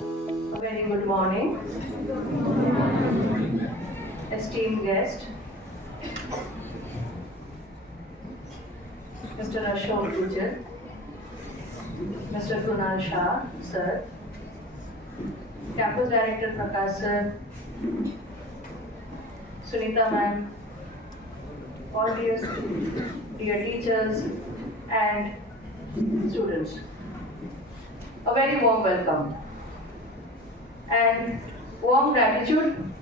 A very good morning, esteemed guest, Mr. Ashok Gujjar, Mr. Kunal Shah, sir, Campus Director Prakash sir, Sunita ma'am, all dear teachers and students. A very warm welcome and warm gratitude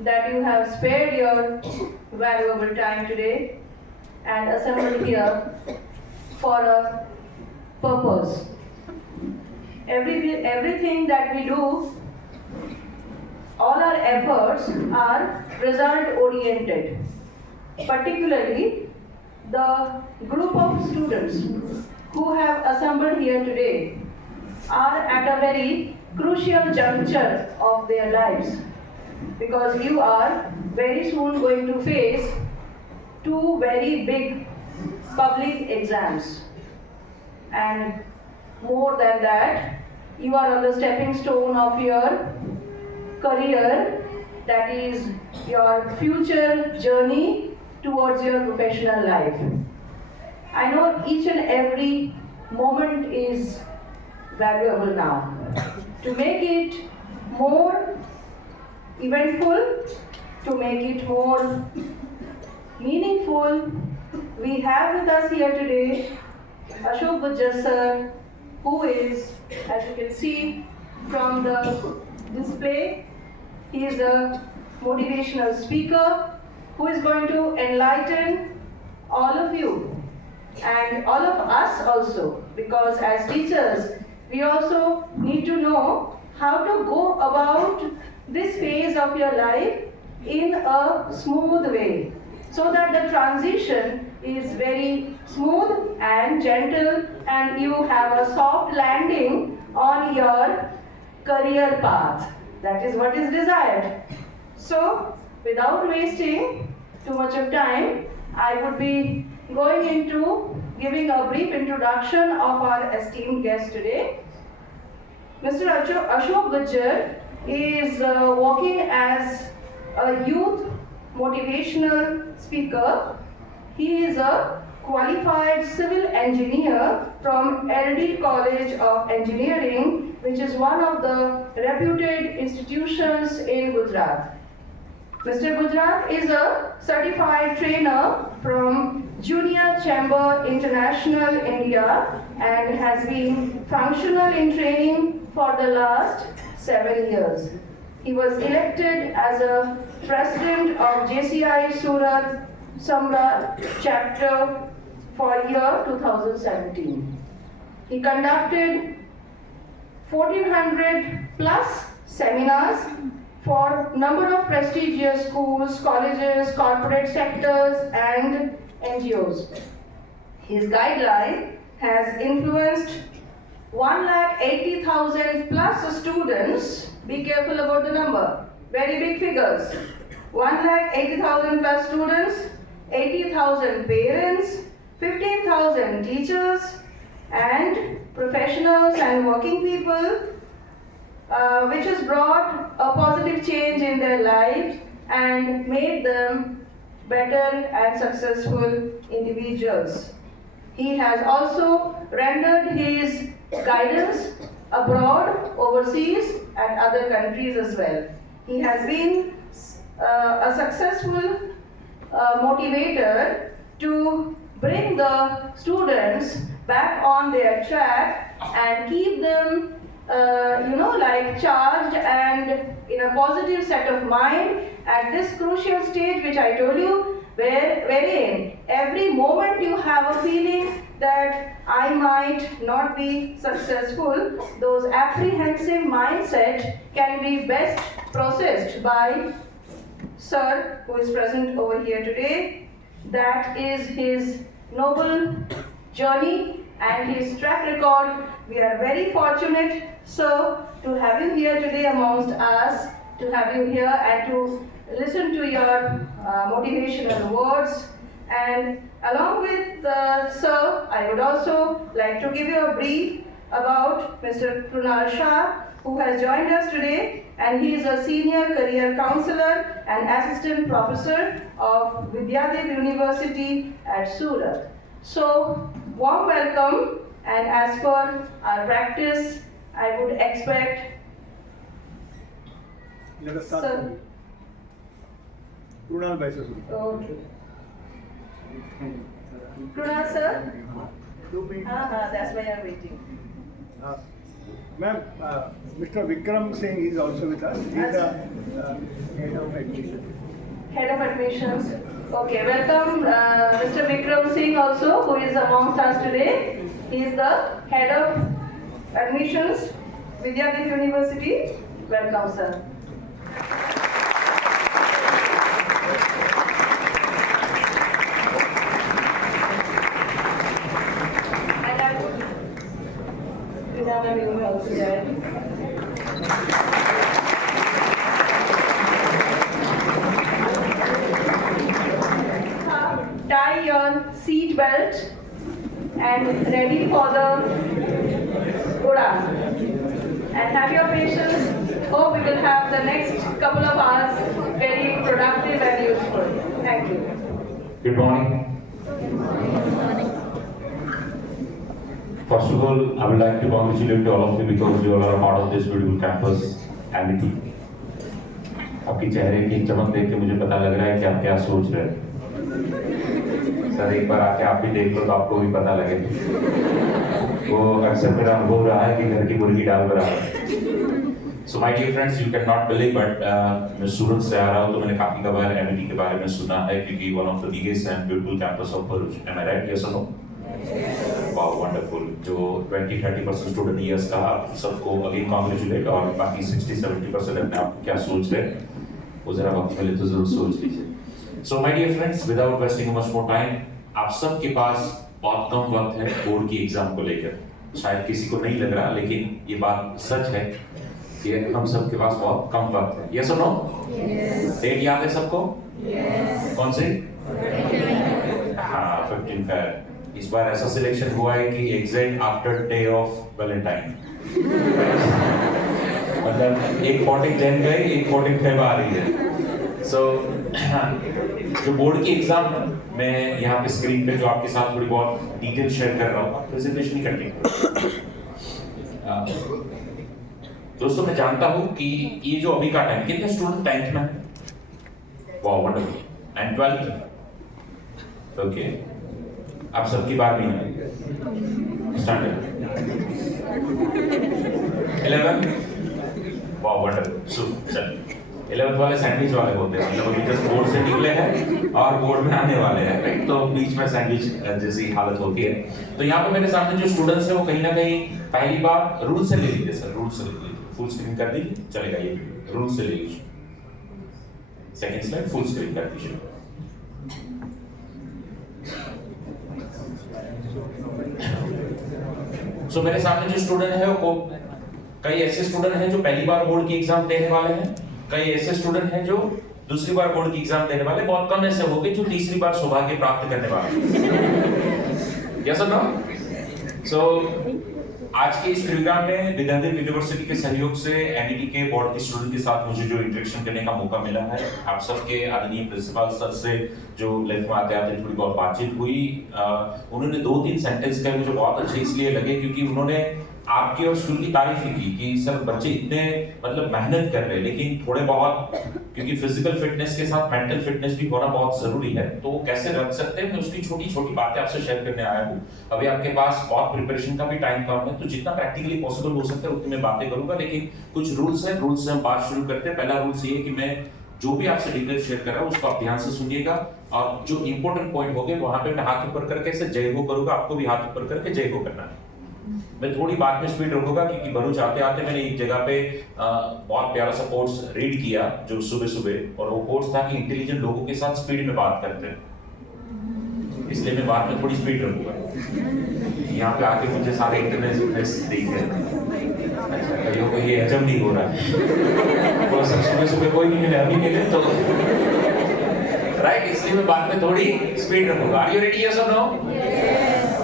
that you have spared your valuable time today and assembled here for a purpose. Everything that we do, all our efforts are result oriented. Particularly the group of students who have assembled here today are at a very crucial juncture of their lives, because you are very soon going to face two very big public exams, and more than that, you are on the stepping stone of your career, that is your future journey towards your professional life. I know each and every moment is valuable now. To make it more eventful, to make it more meaningful, we have with us here today Ashok Gujjar sir, who is, as you can see from the display, he is a motivational speaker who is going to enlighten all of you and all of us also, because as teachers we also need to know how to go about this phase of your life in a smooth way, so that the transition is very smooth and gentle and you have a soft landing on your career path. That is what is desired. So, without wasting too much of time, I would be going into giving a brief introduction of our esteemed guest today. Mr. Ashok Gujjar is working as a youth motivational speaker. He is a qualified civil engineer from LD College of Engineering, which is one of the reputed institutions in Gujarat. Mr. Gujjar is a certified trainer from Junior Chamber International India and has been functional in training for the last 7 years. He was elected as a president of JCI Surat Samrat chapter for year 2017. He conducted 1400 plus seminars for number of prestigious schools, colleges, corporate sectors and NGOs. His guideline has influenced 1,80,000 plus students. Be careful about the number, very big figures. 1,80,000 plus students, 80,000 parents, 15,000 teachers and professionals and working people, which has brought a positive change in their lives and made them better and successful individuals. He has also rendered his guidance abroad, overseas and other countries as well. He has been a successful motivator to bring the students back on their track and keep them charged and in a positive set of mind at this crucial stage which I told you, wherein every moment you have a feeling that I might not be successful, those apprehensive mindset can be best processed by sir who is present over here today. That is his noble journey and his track record. We are very fortunate, sir, to have you here today amongst us, to have you here and to listen to your motivational words. And along with sir, I would also like to give you a brief about Mr. Krunal Shah, who has joined us today, and he is a senior career counselor and assistant professor of Vidyadev University at Surat. So, warm welcome, and as per our practice, I would expect. Let us start. Sir. Krunal bhai sir. Okay. Krunal sir? That's why I'm waiting. Ma'am, Mr. Vikram Singh is also with us. He is the head of admission. Head of admissions. Okay, welcome Mr. Vikram Singh also, who is amongst us today. He is the head of admissions, Vidyadev University. Welcome, sir. And I would Vidana, you may also join. Tie your seat belt and ready for the udan. And have your patience. Hope we will have the next couple of hours very productive and useful. Thank you. Good morning. First of all, I would like to congratulate all of you because you all are a part of this beautiful campus amity. आपकी चेहरे की चमक देख के मुझे पता लग रहा है कि आप क्या सोच रहे हैं। सर एक बार आके आप भी देख लो तो आपको भी पता लगे। वो अक्सर मेरा अनुभव रहा है कि घर की मुर्गी डाल कर रहा है। So my dear friends, you cannot believe, but मैं सूरत से आ रहा हूँ तो मैंने काफी बार एमिटी के बारे में सुना है क्योंकि one of the biggest and beautiful campus of Bharuch. Am I right? Yes or no? Wow, wonderful. जो 20-30% स्टूडेंट ईयर्स का आप सबको अगेन कॉन्ग्रेचुलेट और बाकी 60-70% अपने आप क्या सोच रहे हैं वो जरा वक्त मिले तो जरूर सोच लीजिए। So my dear friends, without wasting much more time, आप सबके पास बहुत कम वक्त है बोर्ड की एग्जाम को लेकर। शायद किसी को नहीं लग रहा लेकिन ये बात सच है कि हम सबके पास बहुत कम वक्त है। Yes or no? Yes. Date याद है सबको? Yes. कौन सी? हाँ, 15 Feb. इस बार ऐसा सिलेक्शन हुआ है कि exact after day of Valentine. मतलब एक 14 जन गई, एक 14 फेब आ रही है। So जो बोर्ड की एग्जाम मैं यहाँ पे स्क्रीन पे जो आपके साथ थोड़ी बहुत डिटेल शेयर कर रहा हूँ, प्रेजेंटेशन ही करनी दोस्तों मैं जानता हूँ कि ये जो अभी का टाइम कितने स्टूडेंट 10th में है? वाह वंडरफुल। And 12th? ओके, आप सबकी बात नहीं है। स्टैंडर्ड 11? वाह वंडरफुल। सो चलिए 11th वाले सैंडविच वाले होते हैं, मतलब अभी जस्ट बोर्ड से निकले हैं और बोर्ड में आने वाले हैं, राइट? तो बीच में सैंडविच जैसी हालत होती है। तो यहाँ पे मेरे सामने जो स्टूडेंट्स हैं वो कहीं ना कहीं पहली बार रूल से ले लीजिए सर, रूल से ले लीजिए। फुल स्क्रीन कर दीजिए, चलेगा ये रूल से ले लीजिए। सेकंड स्लाइड फुल स्क्रीन कर दीजिए। सो मेरे सामने जो स्टूडेंट है वो कई ऐसे स्टूडेंट हैं जो पहली बार बोर्ड की एग्जाम देने वाले हैं, कई ऐसे स्टूडेंट हैं जो दूसरी बार बोर्ड की एग्जाम देने वाले, बहुत कम ऐसे होंगे जो तीसरी बार सौभाग्य प्राप्त करने वाले। यस और नो? सो आज के इस प्रोग्राम में विद्यादेव यूनिवर्सिटी के सहयोग से एनईटी के बोर्ड के स्टूडेंट के साथ मुझे जो इंटरेक्शन करने का मौका मिला है, आप सबके आदरणीय प्रिंसिपल सर से जो लेफ्ट में आते आते थोड़ी बहुत बातचीत हुई, उन्होंने 2-3 सेंटेंस कहे मुझे बहुत अच्छे इसलिए लगे क्योंकि उन्होंने आपकी और स्कूल की तारीफ की कि सर बच्चे इतने मतलब मेहनत कर रहे हैं लेकिन थोड़े बहुत क्योंकि फिजिकल फिटनेस के साथ मेंटल फिटनेस भी होना बहुत जरूरी है, तो वो कैसे रख सकते हैं मैं उसकी छोटी छोटी बातें आपसे शेयर करने आया हूँ। अभी आपके पास बहुत प्रिपरेशन का भी टाइम कम है तो जितना प्रैक्टिकली पॉसिबल हो सकता है उतनी मैं बातें करूंगा, लेकिन कुछ रूल्स हैं, रूल्स से हम बात शुरू करते हैं। पहला रूल्स ये है कि मैं जो भी आपसे डिटेल शेयर कर रहा हूँ उसको आप ध्यान से सुनिएगा और जो इंपॉर्टेंट पॉइंट होंगे वहां पे मैं हाथ ऊपर करके ऐसे जय हो करूंगा, आपको भी हाथ ऊपर करके जय हो करना है। मैं थोड़ी बात में स्पीड रखूंगा क्योंकि भरूच आते आते मैंने एक जगह पे बहुत प्यारा सा कोर्स रीड किया जो सुबह सुबह, और वो कोर्स था कि इंटेलिजेंट लोगों के साथ स्पीड में बात करते हैं, इसलिए मैं बात में थोड़ी स्पीड रखूंगा। यहाँ पे आके मुझे सारे इंटरनेट देख रहे हैं, अच्छा कईयों को ये हजम नहीं हो रहा है, तो सब सुबह सुबह कोई नहीं मिले, अभी मिले तो राइट, इसलिए मैं बात में थोड़ी स्पीड रखूंगा। Are you ready? यस और नो?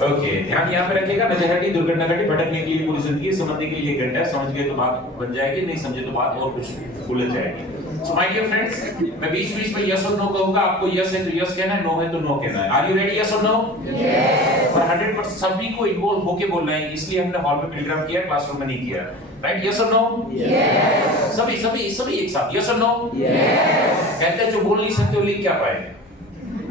ओके, ध्यान यहाँ पे रखिएगा, नजर हटी, दुर्घटना घटी, भटकने के लिए पूरी जिंदगी, समझने के लिए 1 घंटा, समझ गए तो बात बन जाएगी, नहीं समझे तो बात और कुछ उलझ जाएगी। So my dear friends, मैं बीच-बीच में yes और no कहूँगा, आपको yes है तो yes कहना है, no है तो no कहना है। Are you ready, yes or no? Yes. और 100% सभी को इन्वॉल्व होके बोलना है, इसलिए हमने हॉल में प्रोग्राम किया, क्लासरूम में नहीं किया। Right, yes or no? Yes. सभी एक साथ, yes or no? Yes. कहते हैं जो बोल नहीं सकते वो लिख क्या पाएंगे?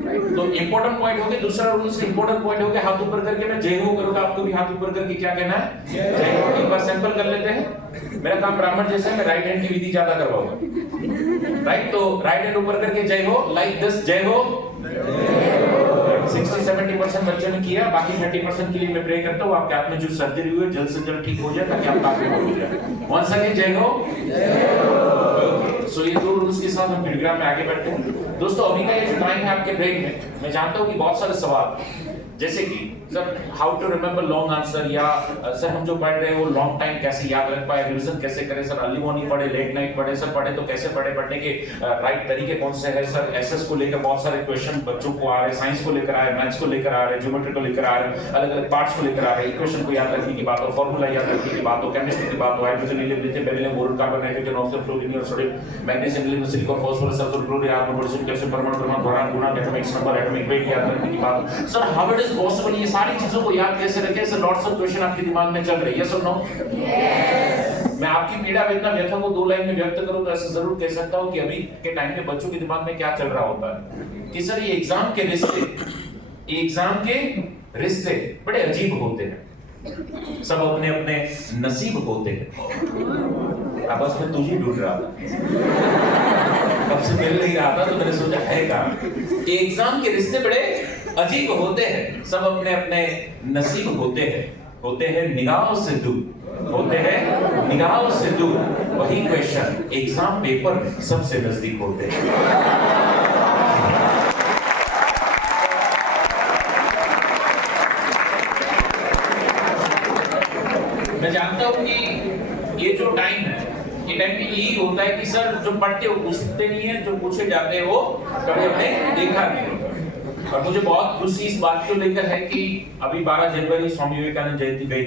तो इंपॉर्टेंट पॉइंट हो गया, दूसरा रूल से इंपॉर्टेंट पॉइंट हो गया, हाथ ऊपर करके मैं जय हो करूंगा, आपको भी हाथ ऊपर करके क्या कहना है? जय हो। एक बार सैंपल कर लेते हैं। मेरा काम ब्राह्मण जैसा है, मैं राइट हैंड की विधि ज्यादा करवाऊंगा। राइट, तो राइट हैंड ऊपर करके जय हो, लाइक दिस, जय हो। 60-70% बच्चों ने किया, बाकी 30% के लिए मैं प्रे करता हूँ आपके हाथ में जो सर्जरी हुई है जल्द से जल्द ठीक हो जाए ताकि आप काबिल हो जाए। वंस अगेन जय हो। सो ये 2 रूल्स के साथ हम प्रोग्राम में आगे बढ़ते हैं। दोस्तों अभी का ये जो टाइम है आपके ब्रेक में, मैं जानता हूँ कि बहुत सारे सवाल जैसे कि sir how to remember long answer, या सर हम जो पढ़ रहे हैं वो लॉन्ग टाइम कैसे याद रख पाए, रिवीजन कैसे करें, सर अर्ली मॉर्निंग पढ़े, लेट नाइट पढ़े, सर पढ़े तो कैसे पढ़े, पढ़ने के राइट तरीके कौन से हैं, सर एसएस को लेकर बहुत सारे क्वेश्चन बच्चों को आ रहे हैं, साइंस को लेकर आ रहे हैं, मैथ्स को लेकर आ रहे हैं, ज्योमेट्री को लेकर आ रहे हैं, अलग अलग पार्ट्स को लेकर आ रहे हैं, इक्वेशन को याद रखने की बात हो, फार्मूला याद रखने की बात हो, केमिस्ट्री की बात हो, hydrogen helium lithium beryllium boron carbon nitrogen oxygen fluorine और sodium magnesium aluminium silicon phosphorus sulphur chlorine argon potassium calcium परमाणु क्रमांक बोरान गुणक एटॉमिक नंबर एटॉमिक वेट याद रखने की बात। Sir how it is possible ये सारी चीजों को याद कैसे रखें? सर लॉट्स ऑफ क्वेश्चन आपके दिमाग में चल रहे हैं, यस और नो? यस। मैं आपकी पीड़ा वेदना व्यथा को 2 लाइन में व्यक्त करूं तो ऐसे जरूर कह सकता हूं कि अभी के टाइम पे बच्चों के दिमाग में क्या चल रहा होता है कि सर ये एग्जाम के रिश्ते बड़े अजीब होते हैं, सब अपने अपने नसीब होते हैं। अब बस मैं तुझे ढूंढ रहा था, कब से मिल नहीं रहा था तो मैंने सोचा है क्या, एग्जाम के रिश्ते बड़े अजीब होते हैं, सब अपने अपने नसीब होते हैं निगाहों से दूर, होते हैं निगाहों से दूर, वही क्वेश्चन एग्जाम पेपर में सबसे नजदीक होते हैं। मैं जानता हूं कि ये जो टाइम है, ये टाइम के लिए यही होता है कि सर जो पढ़ते हो पूछते नहीं है, जो पूछे जाते हैं वो कभी हमने देखा नहीं होता। और मुझे बहुत खुशी इस बात को लेकर है कि अभी 12 जनवरी स्वामी विवेकानंद जयंती गई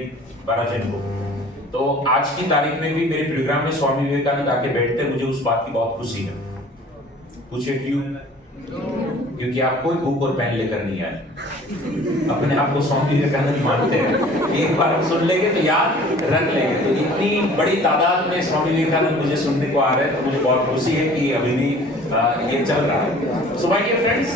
12 जनवरी को, तो आज की तारीख में भी मेरे प्रोग्राम में स्वामी विवेकानंद आके बैठते, मुझे उस बात की बहुत खुशी है। पूछे क्यों? क्योंकि आप कोई बुक और पेन लेकर नहीं आए, अपने आप को स्वामी विवेकानंद मानते हैं, एक बार हम सुन लेंगे तो याद रख लेंगे। तो इतनी बड़ी तादाद में स्वामी विवेकानंद मुझे सुनने को आ रहे हैं, तो मुझे बहुत खुशी है कि अभी भी ये चल रहा है। सो माय डियर फ्रेंड्स,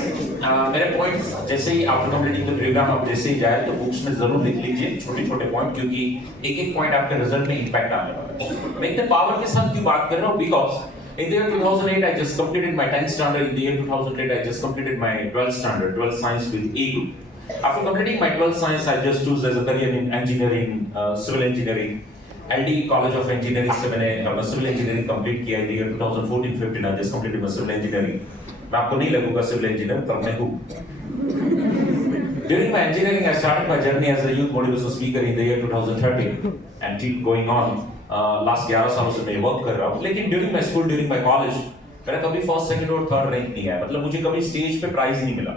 मेरे पॉइंट्स जैसे ही आफ्टर कंप्लीटिंग द प्रोग्राम आप जैसे ही जाए तो बुक्स में जरूर लिख लीजिए छोटे-छोटे पॉइंट, क्योंकि एक-एक पॉइंट आपके रिजल्ट में इंपैक्ट आने वाला है। मैं इतने पावर के साथ क्यों बात कर रहा हूं? Because in the year 2008 I just completed my 10th standard. In the year 2008 I just completed my 12th standard, 12th science with A group. After completing my 12th science I just chose as a career in engineering, civil engineering. LD College of Engineering से मैंने अपना civil engineering complete किया। In the year 2014-15 I just completed my civil engineering. मैं आपको नहीं लगूंगा civil engineer, तब मैं हूँ। During my engineering I started my journey as a youth motivational speaker in the year 2013 and keep going on. Last 11 सालों से मैं work कर रहा हूँ, लेकिन during my school, during my college मेरा कभी फर्स्ट, सेकंड और थर्ड रैंक नहीं आया। मतलब मुझे कभी स्टेज पे प्राइज नहीं मिला।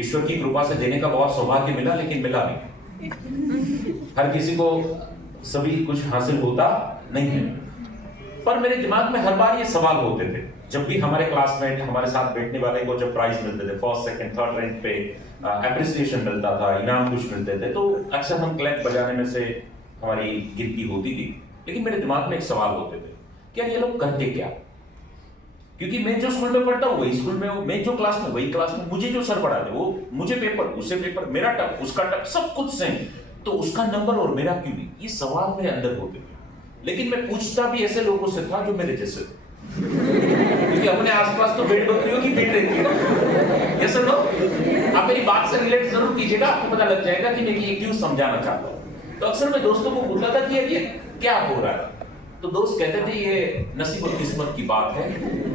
ईश्वर की कृपा से देने का बहुत सौभाग्य मिला, लेकिन मिला नहीं। हर किसी को सभी कुछ हासिल होता नहीं है, पर मेरे दिमाग में हर बार ये सवाल होते थे जब भी हमारे क्लासमेट, हमारे साथ बैठने वाले को जब प्राइज मिलते थे, फर्स्ट, सेकंड, थर्ड रैंक पे एप्रिसिएशन मिलता था, इनाम कुछ मिलते थे, तो अक्सर हम क्लैप बजाने में से हमारी गिनती होती थी। लेकिन मेरे दिमाग में एक सवाल होते थे कि यार ये लोग करते क्या? क्योंकि मैं जो स्कूल में पढ़ता हूँ वही स्कूल में हूँ, मैं जो क्लास में वही क्लास में, मुझे जो सर पढ़ाते वो मुझे पेपर, उससे पेपर, मेरा टफ, उसका टफ, सब कुछ सेम, तो उसका नंबर और मेरा क्यों नहीं? ये सवाल मेरे अंदर होते थे। लेकिन मैं पूछता भी ऐसे लोगों से था जो मेरे जैसे थे, क्योंकि अपने आसपास तो भेड़ बकरियों की भीड़ रहती है। यस और नो? आप मेरी बात से रिलेट जरूर कीजिएगा, आपको पता लग जाएगा कि मैं ये क्यों समझाना चाहता हूँ। तो अक्सर मैं दोस्तों को बोलता था कि ये क्या हो रहा है, तो दोस्त कहते थे ये नसीब और किस्मत की बात है,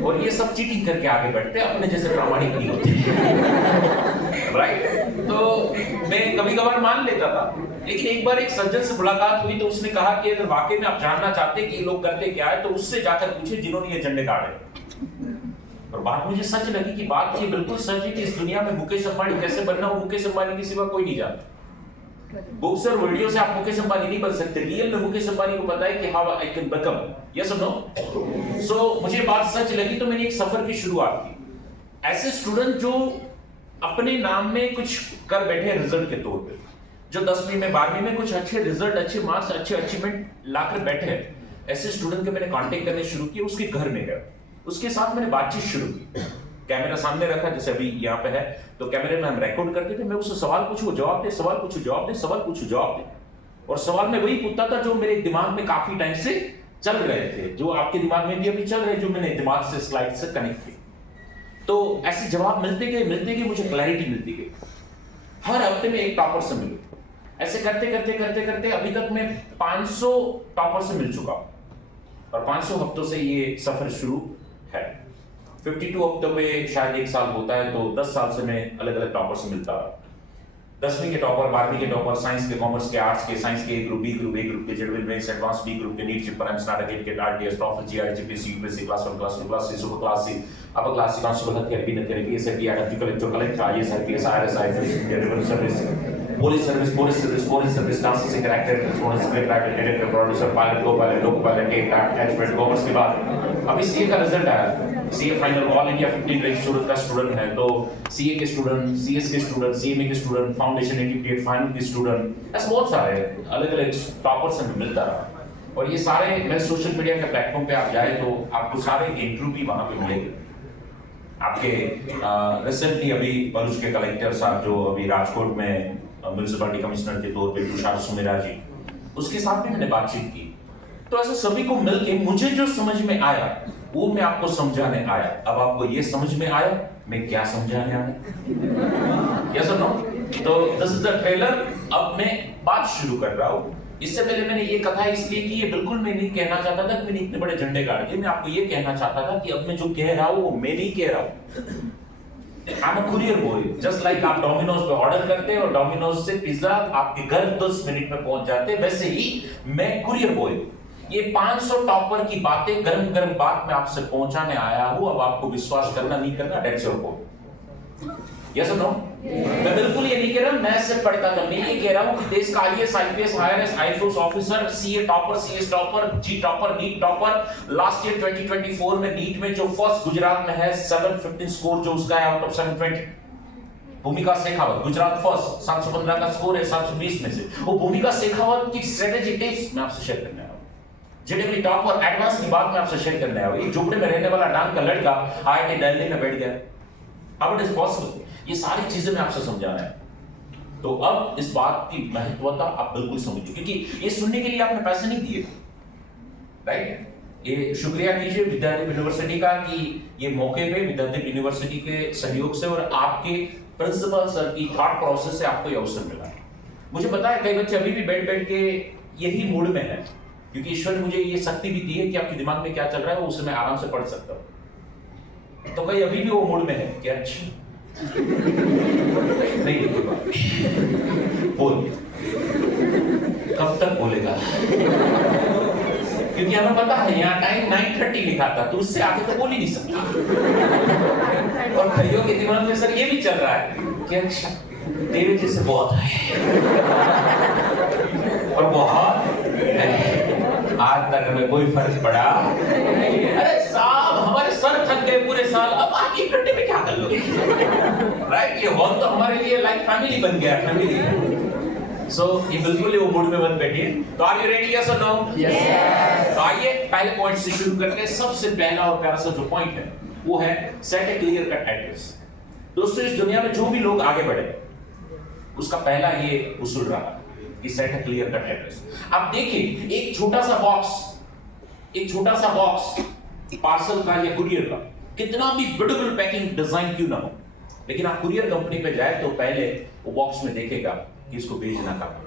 और ये सब चीटिंग करके आगे बढ़ते हैं, अपने जैसे प्रामाणिक नहीं होते। राइट? तो मैं कभी कभार मान लेता था, लेकिन एक बार एक सज्जन से मुलाकात हुई तो उसने कहा कि अगर वाकई में आप जानना चाहते हैं कि ये लोग करते क्या है तो उससे जाकर पूछे जिन्होंने ये झंडे गाड़े। और बात मुझे सच लगी कि बात ये बिल्कुल सच है कि इस दुनिया में मुकेश अंबानी कैसे बनना हो, मुकेश अंबानी के सिवा कोई नहीं जानता। बुक्स और वीडियो से आप मुकेश अंबानी नहीं बन सकते। रियल में मुकेश अंबानी को पता है कि how I can become, yes और नो। सो मुझे बात सच लगी तो मैंने एक सफर की शुरुआत की। ऐसे स्टूडेंट जो अपने नाम में कुछ कर बैठे हैं रिजल्ट के तौर पे, जो 10वीं में 12वीं में कुछ अच्छे रिजल्ट, अच्छे मार्क्स, अच्छे अचीवमेंट लाकर बैठे हैं, ऐसे स्टूडेंट के मैंने कांटेक्ट करने शुरू किए। उसके घर में गया, उसके साथ मैंने बातचीत शुरू की। कैमरा सामने रखा, जैसे अभी यहाँ पे है, तो कैमरे में हम रिकॉर्ड करते थे। मैं उससे सवाल पूछूं जवाब दे, सवाल पूछूं जवाब दे, सवाल पूछूं जवाब दे। और सवाल में वही पूछता था जो मेरे दिमाग में काफी टाइम से चल रहे थे, जो आपके दिमाग में भी अभी चल रहे, जो मैंने दिमाग से स्लाइड से कनेक्ट किए। तो ऐसे जवाब मिलते गए, मुझे क्लैरिटी मिलती गई। हर हफ्ते में एक टॉपर से मिलूं, ऐसे करते अभी तक मैं 500 टॉपर से मिल चुका हूं। और 500 हफ्तों से ये सफर शुरू है। 52 हफ्तों पे शायद 1 साल होता है, तो 10 साल से मैं अलग अलग टॉपर से मिलता रहा। 10वीं के टॉपर, 12वीं के टॉपर, साइंस के, कॉमर्स के, आर्ट्स के, साइंस के ए ग्रुप, बी ग्रुप के, general mains, advance B group के, नीट पेपर, एमस्टार, के RTS, TOEFL, GRE, GPSC, UPSC, class 1, class 2, class 3, super class 3, upper class C, constable, हथियार, नथेरेकी, SIT, adaptive collector, collector, IAS, IPS, IRS, IFS, reserve service, police service, forest service, dance से character, students के private director, producer, pilot, को pilot, loco pilot, attachment, commerce के बाद अभी CA का result आया। CA final all India 15 rank student का student है, तो सीए के स्टूडेंट, सीएस के स्टूडेंट, सीएमए के स्टूडेंट, फाउंडेशन इंटीग्रेटेड फाइनल के स्टूडेंट, ऐसे बहुत सारे अलग अलग टॉपर से मिलता रहा। और ये सारे, मैं सोशल मीडिया के प्लेटफॉर्म पे आप जाए तो आपको सारे इंटरव्यू भी वहां पे मिलेंगे। आपके रिसेंटली अभी भरूच के कलेक्टर साहब जो अभी राजकोट में म्युनिसिपलिटी कमिश्नर के तौर पे तुषार सुमेरा जी, उसके साथ भी मैंने बातचीत की। तो ऐसे सभी को मिलके मुझे जो समझ में आया वो मैं आपको समझाने आया। अब आपको ये समझ में आया मैं क्या समझाने आया, यस और नो? तो दिस इज द ट्रेलर। अब मैं बात शुरू कर रहा हूँ। इससे पहले मैंने ये कथा इसलिए कि ये बिल्कुल मैं नहीं कहना चाहता था कि मैंने इतने बड़े झंडे गाड़ दिए। मैं आपको ये कहना चाहता था कि अब मैं जो कह रहा हूँ वो मैं नहीं कह रहा हूँ। I'm a courier boy, just like आप डोमिनोज पे ऑर्डर करते हैं और डोमिनोज से पिज्जा आपके घर 10 मिनट में पहुंच जाते हैं, वैसे ही मैं कुरियर बॉय ये 500 टॉपर की बातें, गरम गरम बात मैं आपसे पहुंचाने आया हूं। अब आपको विश्वास करना नहीं करना, डेट्स योर कॉल, यस और नो? मैं बिल्कुल ये नहीं कह रहा मैं सिर्फ पढ़ता था, मैं ये कह रहा हूं कि देश का IAS, IPS, IRS, IFS officer, CA topper, CS topper, JEE topper, NEET topper, last year 2024 में नीट में जो फर्स्ट गुजरात में है 715 स्कोर जो उसका है आउट ऑफ 720, भूमिका शेखावत, गुजरात फर्स्ट, 715 का स्कोर है 720 में से। वो भूमिका शेखावत की स्ट्रेटेजी टिप्स मैं आपसे शेयर करने आया हूं। जेडब्ल्यू टॉपर एडवांस की बात मैं आपसे शेयर करने आया हूं। एक झोपड़े में रहने वाला डांग का लड़का आईआईटी दिल्ली में बैठ गया, हाउ इट इज पॉसिबल? ये सारी चीजें मैं आपसे समझाना है। तो अब इस बात की महत्वता आप बिल्कुल समझिए, क्योंकि ये सुनने के लिए आपने पैसे नहीं दिए, राइट? ये शुक्रिया कीजिए विद्यार्थी यूनिवर्सिटी का कि ये मौके पे विद्यार्थी यूनिवर्सिटी के सहयोग से और आपके प्रिंसिपल सर की थॉट प्रोसेस से आपको ये अवसर मिला। मुझे पता है कई बच्चे अभी भी बैठ के यही मूड में है, क्योंकि ईश्वर ने मुझे ये शक्ति भी दी है कि आपके दिमाग में क्या चल रहा है वो उसे मैं आराम से पढ़ सकता हूँ। तो कई अभी भी वो मूड में है कि अच्छा नहीं बोल, कब तक बोलेगा? क्योंकि हमें पता है यहाँ टाइम 9:30 लिखा था, तो उससे आगे तो बोल ही नहीं सकता। और भाइयों के दिमाग में सर ये भी चल रहा है कि अच्छा तेरे जैसे बहुत है और बहुत आज तक हमें कोई फर्क पड़ा। अरे साहब हमारे सर थक गए पूरे साल, अब आगे 1 घंटे में क्या कर लोगे, राइट? ये हॉल तो हमारे लिए लाइक फैमिली बन गया, फैमिली। सो ये बिल्कुल ही वो मूड में मत बैठिए। तो आर यू रेडी, यस और नो? यस। तो आइए पहले पॉइंट से शुरू करते हैं। सबसे पहला और प्यारा सा जो पॉइंट है वो है सेट ए क्लियर कट एड्रेस। दोस्तों इस दुनिया में जो भी लोग आगे बढ़े उसका पहला ये उसूल रहा कि सेट ए क्लियर कट एड्रेस। अब देखिए एक छोटा सा बॉक्स पार्सल का या कुरियर का, कितना भी ब्यूटीफुल पैकिंग डिजाइन क्यों ना हो, लेकिन आप कुरियर कंपनी पे जाए तो पहले वो बॉक्स में देखेगा कि इसको भेजना कहाँ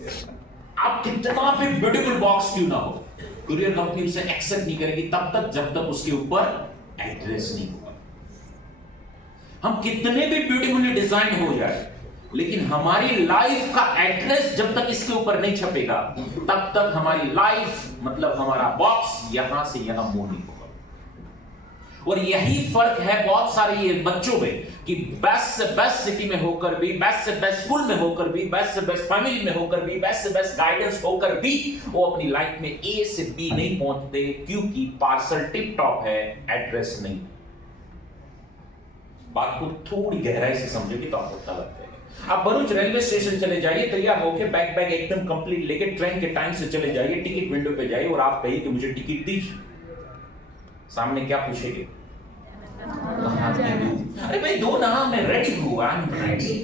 है। आप कितना भी ब्यूटीफुल बॉक्स क्यों ना हो, कुरियर कंपनी उसे एक्सेप्ट नहीं करेगी तब तक जब तक उसके ऊपर एड्रेस नहीं होगा। हम कितने भी ब्यूटीफुली डिजाइन हो जाए, लेकिन हमारी लाइफ का एड्रेस जब तक इसके ऊपर नहीं छपेगा तब तक हमारी लाइफ मतलब हमारा बॉक्स यहां से यहां मूव नहीं होगा। और यही फर्क है बहुत सारे ये बच्चों में कि बेस्ट से बेस्ट सिटी में होकर भी, बेस्ट से बेस्ट स्कूल में होकर भी, बेस्ट से बेस्ट फैमिली में होकर भी, बेस्ट से बेस्ट गाइडेंस होकर भी वो अपनी लाइफ में ए से बी नहीं पहुंचते, क्योंकि पार्सल टिप टॉप है, एड्रेस नहीं। बात को थोड़ी गहराई से समझेगी तो आपको पता लगता है। आप भरूच रेलवे स्टेशन चले जाइए, तैयार होके बैग एकदम कंप्लीट लेके ट्रेन के टाइम से चले जाइए, टिकट विंडो पे जाइए और आप कहिए कि मुझे टिकट दीजिए। सामने क्या पूछेंगे? कहाँ की दूं? अरे भाई दो ना, मैं रेडी हूँ, आई एम रेडी।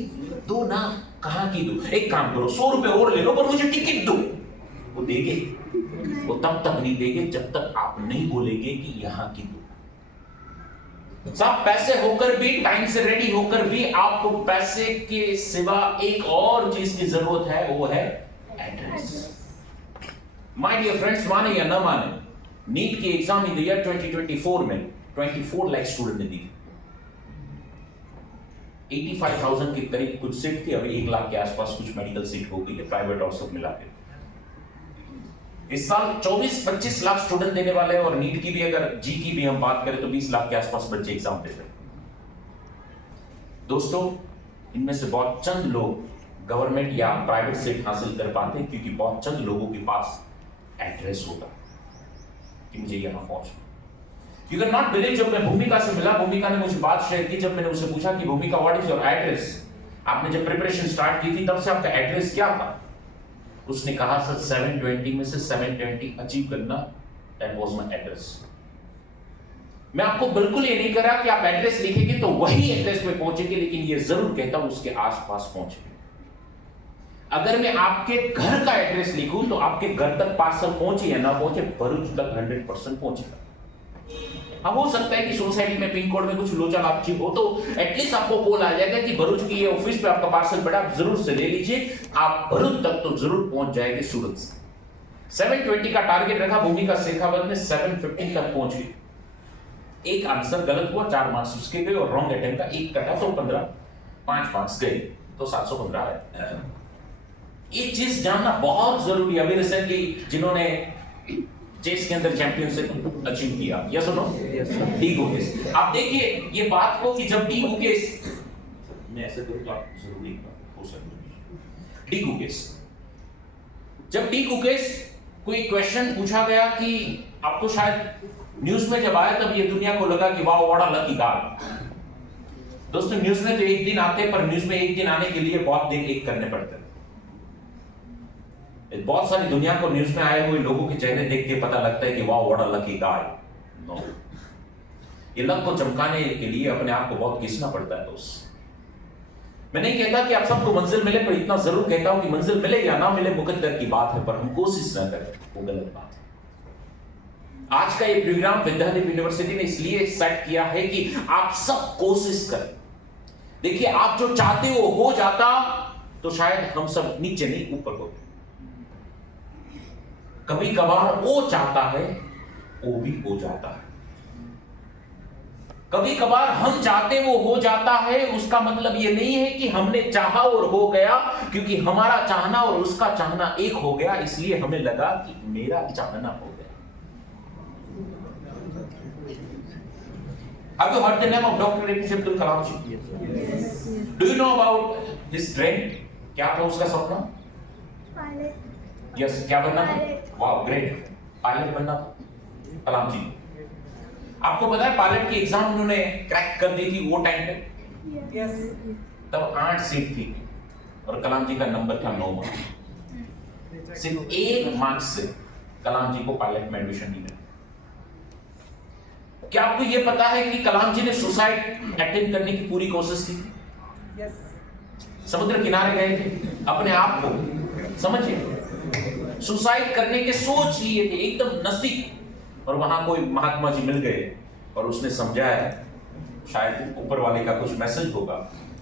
दो ना, कहाँ की दूं? एक काम करो, 100 रुपए और ले लो पर मुझे टिकट दो। वो देंगे? वो तब तक नहीं देंगे जब तक आप नहीं बोलेंगे कि यहाँ की दो। सब पैसे होकर भी, टाइम से रेडी होकर भी आपको पैसे के सिवा एक और चीज की जरूरत है, वो है एड्रेस। माय डियर फ्रेंड्स, माने या ना माने, नीट की एग्जाम इन द ईयर 2024 में 24 लाख स्टूडेंट ने दी। 85,000 के करीब कुछ सीट थी, अभी 1 लाख के आसपास कुछ मेडिकल सीट हो गई है, प्राइवेट और सब मिला के। इस साल 24-25 लाख स्टूडेंट देने वाले हैं, और नीट की भी अगर जी की भी हम बात करें तो 20 लाख के आसपास बच्चे एग्जाम देते हैं। दोस्तों, इनमें से बहुत चंद लोग गवर्नमेंट या प्राइवेट सीट हासिल कर पाते हैं, क्योंकि बहुत चंद लोगों के पास एड्रेस होता कि मुझे यहां पहुंचना। यू कैन नॉट बिलीव, जब मैं भूमिका से मिला, भूमिका ने मुझे बात शेयर की। जब मैंने उसे पूछा कि भूमिका व्हाट इज योर एड्रेस, आपने जब प्रिपरेशन स्टार्ट की थी तब से आपका एड्रेस क्या था? उसने कहा सर 720 में से 720 अचीव करना, दैट वाज माय एड्रेस। मैं आपको बिल्कुल ये नहीं कह रहा कि आप एड्रेस लिखेंगे तो वही एड्रेस पे पहुंचेंगे, लेकिन ये जरूर कहता हूं उसके आसपास पहुंचेंगे। अगर मैं आपके घर का एड्रेस लिखूं तो आपके घर तक पार्सल पहुंचे या ना पहुंचे, भरूच तक 100% पहुंचेगा। अब हो सकता है कि सोसाइटी में पिन कोड में कुछ लोचा लापची हो, तो एटलीस्ट आपको कॉल आ जाएगा कि भरूच की ये ऑफिस पे आपका पार्सल पड़ा, आप जरूर से ले लीजिए। आप भरूच तक तो जरूर पहुंच जाएंगे सूरत से। 720 का टारगेट रखा, भूमिका शेखावत ने 750 तक पहुंच गई। एक आंसर गलत हुआ, 4 मार्क्स उसके गए, और रॉन्ग अटेम्प्ट का 1 कटा तो 15, 5 मार्क्स गए, तो 715 है। ये चीज जानना बहुत जरूरी है। अभी रिसेंटली जिन्होंने चेस के अंदर चैंपियनशिप अचीव किया, यस और नो? डी गुकेश। आप देखिए ये बात को कि जब डी गुकेश, मैं ऐसे करूं तो आप जरूरी हो सकता, डी गुकेश, जब डी गुकेश कोई क्वेश्चन पूछा गया कि आपको शायद न्यूज में जब आया तब ये दुनिया को लगा कि वाह व्हाट अ लकी गाय। दोस्तों, न्यूज में तो एक दिन आते हैं, पर न्यूज में एक दिन आने के लिए बहुत दिन एक करने पड़ते हैं। बहुत सारी दुनिया को न्यूज में आए हुए लोगों के चेहरे देख के पता लगता है कि वाह what a lucky guy. No, ये लक को चमकाने के लिए अपने आप को बहुत घिसना पड़ता है दोस्त। मैं नहीं कहता कि आप सबको मंजिल मिले, पर इतना जरूर कहता हूं कि मंजिल मिले या ना मिले मुकद्दर की बात है, पर हम कोशिश ना करें वो गलत बात है। आज का ये प्रोग्राम विद्यादीप यूनिवर्सिटी ने इसलिए सेट किया है कि आप सब कोशिश करें। देखिए, आप जो चाहते हो जाता तो शायद हम सब नीचे नहीं ऊपर होते। कभी कभार वो चाहता है वो भी हो जाता है। कभी कभार हम चाहते वो हो जाता है, उसका मतलब ये नहीं है कि हमने चाहा और हो गया, क्योंकि हमारा चाहना और उसका चाहना एक हो गया, इसलिए हमें लगा कि मेरा चाहना हो गया। Have you heard the name of Dr. APJ Abdul Kalam ji? Yes. Do you know about his dream? क्या था उसका सपना? पायलट। यस, क्या बनना था? वाह ग्रेट, पायलट बनना था कलाम जी। आपको पता है पायलट की एग्जाम उन्होंने क्रैक कर दी थी वो टाइम पे? यस। तब 8 सीट थी और कलाम जी का नंबर था 9 मार्क्स। सिर्फ 1 मार्क्स से कलाम जी को पायलट में एडमिशन मिला। क्या आपको यह पता है कि कलाम जी ने सुसाइड अटेम्प्ट करने की पूरी कोशिश की? यस। समुद्र किनारे गए थे, अपने आप को समझिए सुसाइड करने के सोच लिए थे एकदम नजदीक, और वहां कोई महात्मा जी मिल गए और उसने समझाया, शायद ऊपर वाले का कुछ मैसेज होगा,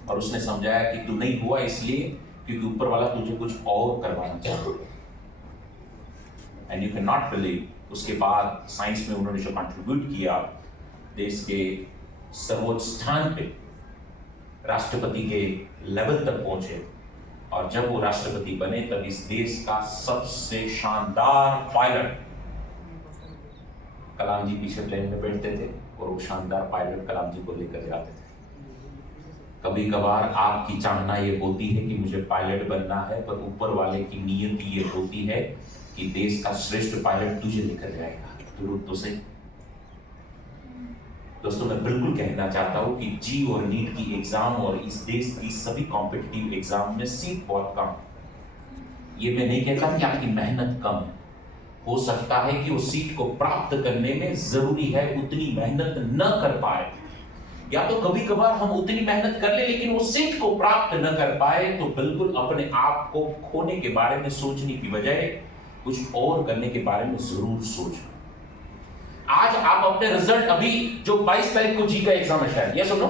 और उसने समझाया कि तू नहीं हुआ इसलिए क्योंकि ऊपर वाला तुझे कुछ और करवाना चाहता है। And you can not believe, उसके बाद साइंस में उन्होंने जो कंट्रीब्यूट किया, देश के सर्वोच्च स्थान पे राष्ट्रपति के लेवल तक पहुंचे, और जब वो राष्ट्रपति बने तब इस देश का सबसे शानदार पायलट कलाम जी पीछे प्लेन में बैठते थे और वो शानदार पायलट कलाम जी को लेकर जाते थे। कभी कभार आपकी चाहना ये होती है कि मुझे पायलट बनना है, पर ऊपर वाले की नीयत ये होती है कि देश का श्रेष्ठ पायलट तुझे लेकर जाएगा। दुरूद तो सही। दोस्तों, मैं बिल्कुल कहना चाहता हूं कि जी और नीट की एग्जाम और इस देश की सभी कॉम्पिटिटिव एग्जाम में सीट बहुत कम है। ये मैं नहीं कहता कि आपकी मेहनत कम है, हो सकता है कि वो सीट को प्राप्त करने में जरूरी है उतनी मेहनत न कर पाए, या तो कभी कभार हम उतनी मेहनत कर ले लेकिन वो सीट को प्राप्त न कर पाए, तो बिल्कुल अपने आप को खोने के बारे में सोचने की बजाय कुछ और करने के बारे में जरूर सोचना। आज आप अपने रिजल्ट, अभी जो 22 तारीख को जी का एग्जाम है शायद, ये सुनो,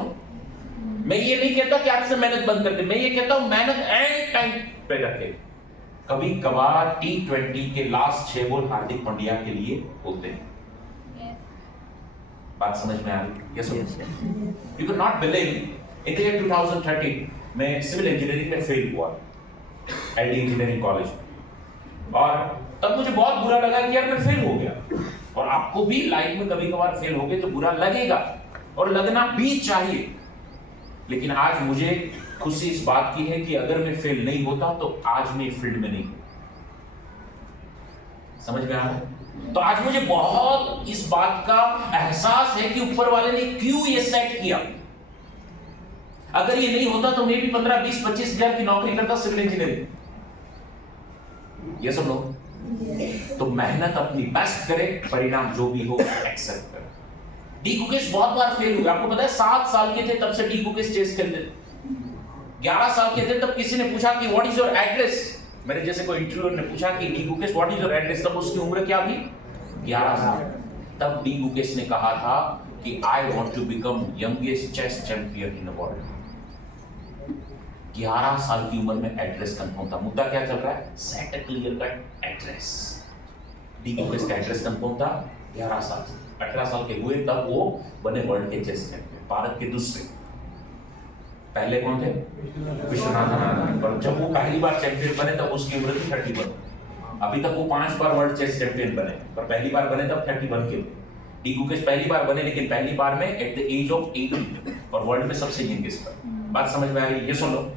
मैं ये नहीं कहता कि आज से मेहनत बंद कर दे, मैं ये कहता हूं मेहनत एंड टाइम पे रखे। कभी कभार T20 के लास्ट 6 बॉल हार्दिक पांड्या के लिए होते हैं। बात समझ में आ रही? Yes you can not believe, in the year 2013 मैं सिविल इंजीनियरिंग में फेल हुआ एलडी इंजीनियरिंग कॉलेज में, और तब मुझे बहुत बुरा लगा कि यार मैं फेल हो गया। और आपको भी लाइफ में कभी कभार फेल हो गए तो बुरा लगेगा, और लगना भी चाहिए। लेकिन आज मुझे खुशी इस बात की है कि अगर मैं फेल नहीं होता तो आज मैं फील्ड में नहीं। समझ में आ रहा है? तो आज मुझे बहुत इस बात का एहसास है कि ऊपर वाले ने क्यों ये सेट किया। अगर ये नहीं होता तो मैं भी 15, 20, 25 हजार की नौकरी करता सिविल इंजीनियरिंग। ये सब लोग तो मेहनत अपनी बेस्ट करे, परिणाम जो भी हो एक्सेप्ट करे। डी गुकेश बहुत बार फेल हुए, आपको पता है 7 साल के थे तब से डी गुकेश चेस खेलते थे। 11 साल के थे तब किसी ने पूछा कि व्हाट इज योर एड्रेस, मेरे जैसे कोई इंटरव्यूअर ने पूछा कि D Gukesh what is your address, तब उसकी उम्र क्या थी? 11 साल। तब डी गुकेश ने कहा था कि I want to become youngest chess champion in the world. 11 साल की उम्र में एड्रेस कंफर्म था। मुद्दा क्या चल रहा है? Set a clear cut address. D Gukesh का एड्रेस कंफर्म था 11 साल। 18 साल के हुए तब वो बने वर्ल्ड के चेस चैंपियन, भारत के दूसरे। पहले कौन थे? विश्वनाथन आनंद। पर जब वो पहली बार चैंपियन बने तब उसकी उम्र थी 31। अभी तक वो 5 बार वर्ल्ड चेस चैंपियन बने, पर पहली बार बने तब 31 के। डी गुकेश पहली बार बने, लेकिन पहली बार में एट द एज ऑफ 18, और वर्ल्ड में सबसे यंगेस्ट पर। बात समझ में आ रही है? ये सुन लो।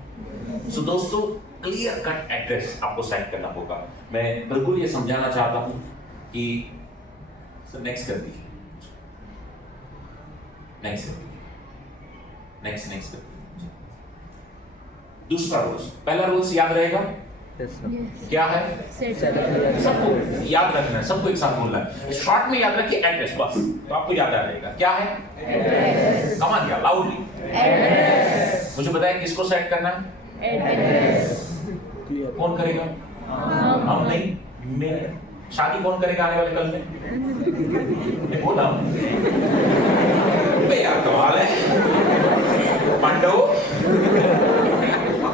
सो दोस्तों, क्लियर कट एड्रेस आपको सेट करना होगा। मैं बिल्कुल ये समझाना चाहता हूं कि सर नेक्स्ट कर दीजिए, नेक्स्ट कर दीजिए। दूसरा रूल्स, पहला रूल्स याद रहेगा क्या है? सबको याद रखना है, सबको एक साथ बोलना है। शॉर्ट में याद रखिए एड्रेस, बस तो आपको याद आ जाएगा। क्या है? एड्रेस। कमान दिया लाउडली। एड्रेस। मुझे बताएं किसको सेट करना है? एड्रेस। कौन करेगा? हम नहीं, मैं। शादी कौन करेगा आने वाले कल में? मैं बोला यार कमाल है पांडव,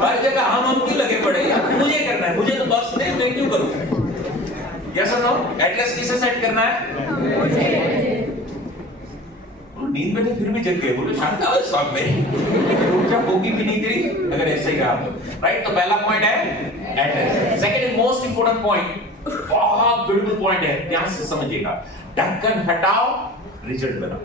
हर जगह हम क्यों लगे पड़े यार? मुझे करना है, मुझे तो बस दे, मैं क्यों करूं? यस और नो? एड्रेस किसे सेट करना है? नींद में थे फिर भी जग गए, बोले शांत आओ सब में जब होगी भी नहीं तेरी, अगर ऐसे ही कहा राइट। तो पहला पॉइंट है address. Second is most important point, बहुत ब्यूटीफुल पॉइंट है, ध्यान से समझिएगा। ढक्कन हटाओ, रिजल्ट बनाओ।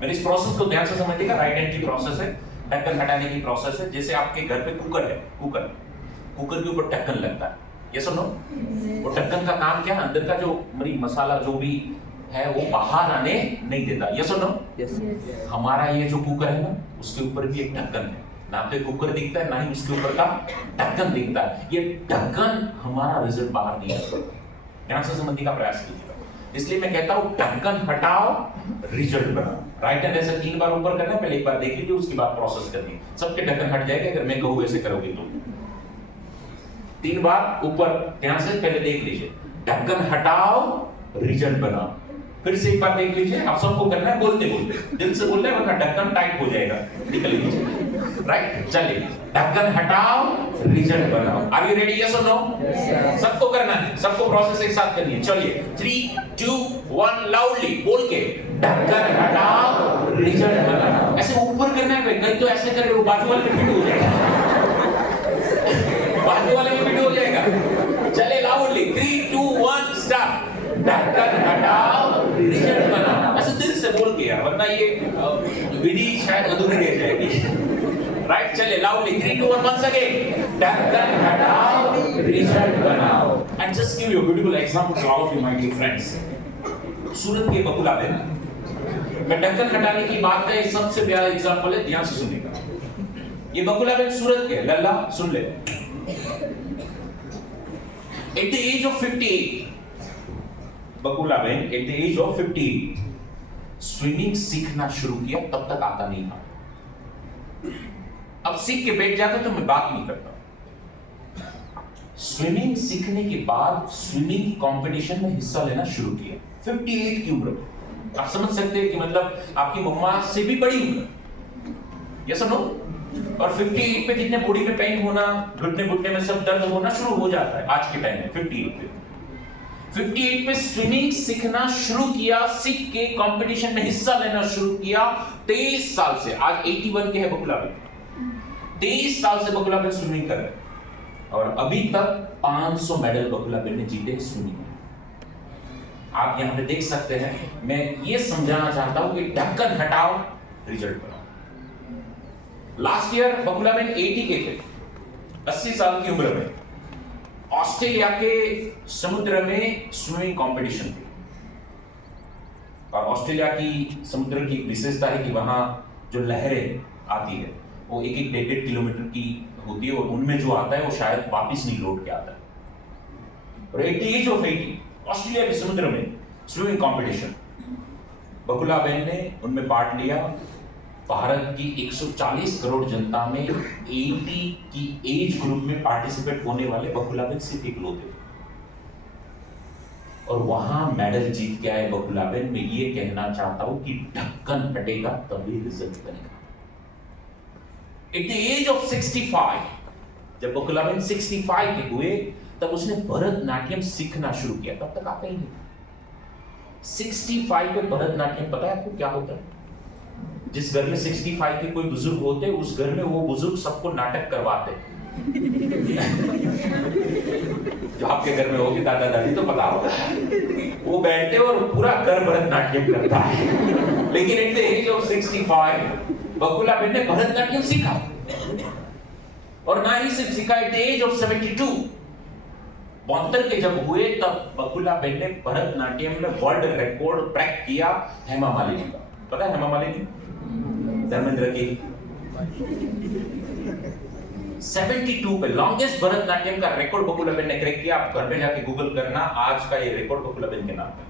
मैंने इस प्रोसेस को ध्यान से समझिएगा। राइट हैंड की प्रोसेस है, ढक्कन हटाने की प्रोसेस है। जैसे आपके घर पे कुकर है, कुकर के ऊपर ढक्कन लगता है, ये सुनो। वो ढक्कन का काम क्या है? अंदर का जो मसाला जो भी है वो बाहर आने नहीं देता, ये सुनो। हमारा ये जो कुकर है ना, उसके ऊपर भी एक ढक्कन है। ना तो कुकर दिखता है, ना ही उसके ऊपर का ढक्कन दिखता है। ये ढक्कन हमारा रिजल्ट बाहर नहीं आता। ध्यान से समझने का प्रयास कीजिएगा। इसलिए मैं कहता हूं ढक्कन हटाओ, रिजल्ट बनाओ। राइट हैंड ऐसे 3 बार ऊपर करना है, पहले एक बार देख लीजिए, उसके बाद प्रोसेस करनी है। सबके ढक्कन हट जाएगा अगर मैं कहूं ऐसे करोगे तो। 3 बार ऊपर, ध्यान से पहले देख लीजिए। ढक्कन हटाओ, रिजल्ट बनाओ। फिर से एक बार देख लीजिए। आप सबको करना है बोलते बोलते, दिल से बोलना है, वरना ढक्कन टाइट हो जाएगा, निकल लीजिए। राइट, चलिए। ढक्कन हटाओ, रिजल्ट बनाओ। Are you ready? यस और नो? सबको करना है, सबको प्रोसेस एक साथ करनी है। चलिए 3, 2, 1 लाउडली बोल के ढक्कन हटाओ, रिजल्ट बनाओ। ऐसे ऊपर करना है, कहीं तो ऐसे कर रहे हो, बाजू वाले में फिट हो जाएगा, बाजू वाले में फिट हो जाएगा। चले लाउडली 3, 2, 1 स्टार्ट। ढक्कन हटाओ, रिजल्ट बनाओ। ऐसे दिल से बोल के यार, वरना वरना ये विधि शायद अधूरी रह जाएगी। राइट, चलिए लाउडली 3 2 1 once again। ढक्कन हटाओ, रिजल्ट बनाओ। And just give you a beautiful example to all of you, my dear friends। सूरत के बकुला बेन, मैं ढक्कन हटाने की बात का एक सबसे प्यारा एग्जांपल है, ध्यान से सुनिएगा। ये बकुला बेन सूरत के, लल्ला सुन ले। At the age of 58, Bakula Ben at the age of 58 swimming सीखना शुरू किया, तब तक आता नहीं था। अब सीख के बैठ जाता तो मैं बात नहीं करता। स्विमिंग सीखने के बाद स्विमिंग कंपटीशन में हिस्सा लेना शुरू किया 58 की उम्र में। आप समझ सकते हैं कि मतलब आपकी मम्मा से भी बड़ी उम्र, यस और नो? और 58 पे जितने बॉडी में पेन होना, घुटने में सब दर्द होना शुरू हो जाता है आज के टाइम में। 58 पे स्विमिंग सीखना शुरू किया, सीख के कंपटीशन में हिस्सा लेना शुरू किया 23 साल से। आज 81 के है बकुला बेन, 23 साल से बकुला बेन स्विमिंग कर रहे हैं और अभी तक 500 मेडल बकुला बेन ने जीते स्विमिंग में। आप यहां पे देख सकते हैं। मैं ये समझाना चाहता हूं कि ढक्कन हटाओ, रिजल्ट बनाओ। लास्ट ईयर बकुला बेन 80 के थे, 80 साल की उम्र में ऑस्ट्रेलिया के समुद्र में स्विमिंग कंपटीशन थी। और ऑस्ट्रेलिया की समुद्र की विशेषता है कि वहां जो लहरें आती है वो 1-1 किलोमीटर की होती है और उनमें जो आता है वो शायद वापस नहीं लौट के आता है। और 80 ऑस्ट्रेलिया के समुद्र में स्विमिंग कंपटीशन, बकुला बेन ने उनमें पार्ट लिया। भारत की 140 करोड़ जनता में 80 की एज ग्रुप में पार्टिसिपेट होने वाले बकुला बेन सिर्फ इकलौते थे और वहां मेडल जीत के आए बकुला बेन। मैं ये कहना चाहता हूं कि ढक्कन हटेगा तभी रिजल्ट बनेगा। एट द एज ऑफ 65, जब बकुला बेन 65 के हुए तब उसने भरतनाट्यम सीखना शुरू किया। तब तक आता ही नहीं। 65 पे भरतनाट्यम, पता है आपको क्या होता है? जिस घर में 65 के कोई बुजुर्ग होते उस घर में वो बुजुर्ग सबको नाटक करवाते। जो आपके घर में होगी दादा दादी तो पता होगा, वो बैठते और पूरा घर भरतनाट्यम करता है। लेकिन at the age of 65 Bakula ben ने भरतनाट्यम सीखा और ना ही सिर्फ सीखा, एट द एज ऑफ 72 72 के जब हुए तब बकुला बेन ने भरतनाट्यम में वर्ल्ड रिकॉर्ड ब्रेक किया हेमा मालिनी का। पता है हेमा मालिनी? धर्मेंद्र की 72 पे लॉन्गेस्ट भरतनाट्यम का रिकॉर्ड बकुला बेन ने क्रैक किया। आप घर पे जाके गूगल करना, आज का ये रिकॉर्ड बकुला बेन के नाम पे।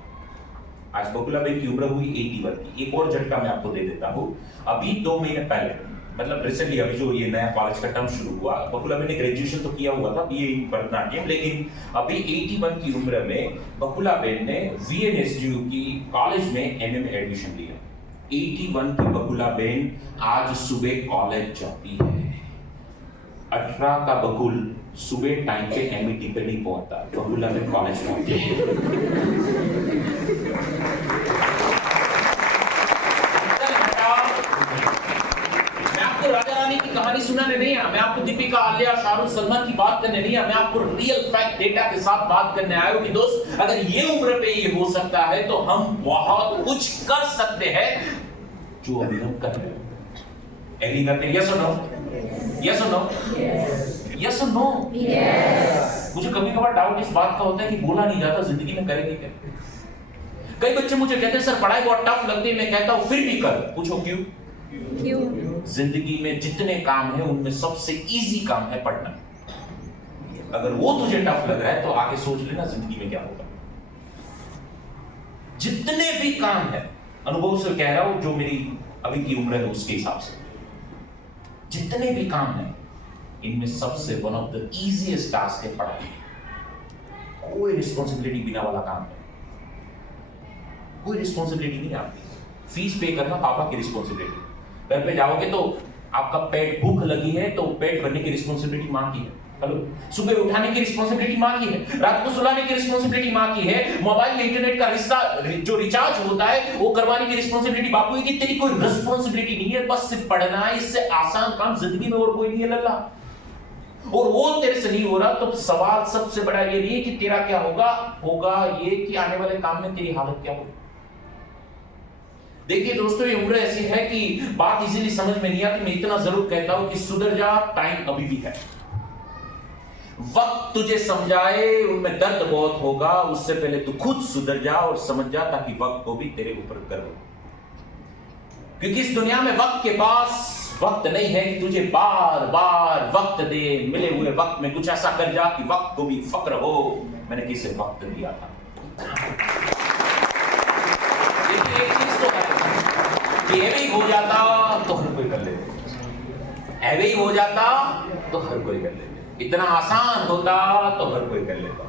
आज बकुला बेन की उम्र हुई 81 की। एक और झटका मैं आपको दे देता हूं। अभी 2 महीने पहले, मतलब रिसेंटली अभी जो ये नया कॉलेज का टर्म शुरू हुआ, बकुला बेन ने ग्रेजुएशन तो किया हुआ था बीए इन भरतनाट्यम, लेकिन अभी 81 की उम्र में बकुला बेन ने वीएनएसयू की कॉलेज में एमए में एडमिशन लिया। 81 की बकुला बेन आज सुबह कॉलेज जाती है। 18 का बकुल सुबह टाइम पे एमईटी पे नहीं पहुंचता, बकुला बेन कॉलेज पहुंचती है। मैं आपको राजा रानी की कहानी सुनाने नहीं आया, मैं आपको दीपिका, आलिया, शाहरुख, सलमान की बात करने नहीं आया, मैं आपको रियल फैक्ट डेटा के साथ बात करने आया हूं कि दोस्त अगर ये उम्र पे ये हो सकता है तो हम बहुत कुछ कर सकते हैं जो अभी हम कर रहे हैं। एग्री करते हैं? यस और नो? यस और नो? यस और नो? मुझे कभी कभार डाउट इस बात का होता है कि बोला नहीं जाता जिंदगी में करेंगे क्या। कई बच्चे मुझे कहते हैं सर पढ़ाई बहुत टफ लगती है, मैं कहता हूं फिर भी कर। पूछो क्यों? जिंदगी में जितने काम है उनमें सबसे इजी काम है पढ़ना। अगर वो तुझे टफ लग रहा है तो आगे सोच लेना जिंदगी में क्या होगा। जितने भी काम है, अनुभव से कह रहा हूं, जो मेरी अभी की उम्र है उसके हिसाब से, जितने भी काम है इनमें सबसे one of the easiest task है पढ़ाई। कोई रिस्पॉन्सिबिलिटी बिना वाला काम है, कोई रिस्पॉन्सिबिलिटी नहीं आपकी। फीस पे करना पापा की रिस्पॉन्सिबिलिटी। घर पे जाओगे तो आपका पेट भूख लगी है तो पेट भरने की रिस्पॉन्सिबिलिटी मां की है। हेलो, सुबह उठाने की रिस्पॉन्सिबिलिटी मां की है, रात को सुलाने की रिस्पॉन्सिबिलिटी मां की है, मोबाइल में इंटरनेट का जो रिचार्ज होता है वो करवाने की रिस्पॉन्सिबिलिटी बापू की। तेरी कोई रिस्पॉन्सिबिलिटी नहीं है, बस सिर्फ पढ़ना है। इससे आसान काम जिंदगी में और कोई नहीं है लल्ला। और वो तेरे से नहीं हो रहा तो सवाल सबसे बड़ा ये नहीं है कि तेरा क्या होगा, होगा ये कि आने वाले काम में तेरी हालत क्या होगी। देखिए दोस्तों, ये उम्र ऐसी है कि बात इजीली समझ में नहीं आती। मैं इतना जरूर कहता हूं कि सुधर जा, टाइम अभी भी है। वक्त तुझे समझाए, उनमें दर्द बहुत होगा, उससे पहले तू खुद सुधर जा और समझ जा, ताकि वक्त को भी तेरे ऊपर गर्व हो। क्योंकि इस दुनिया में वक्त के पास वक्त नहीं है कि तुझे बार बार वक्त दे। मिले हुए वक्त में कुछ ऐसा कर जा कि वक्त को भी फक्र हो, मैंने किसे वक्त दिया था। लेकिन एक चीज तो है कि एवे ही हो जाता तो हर कोई कर लेते, एवे ही हो जाता तो हर कोई कर लेते। इतना आसान होता तो हर कोई कर लेता।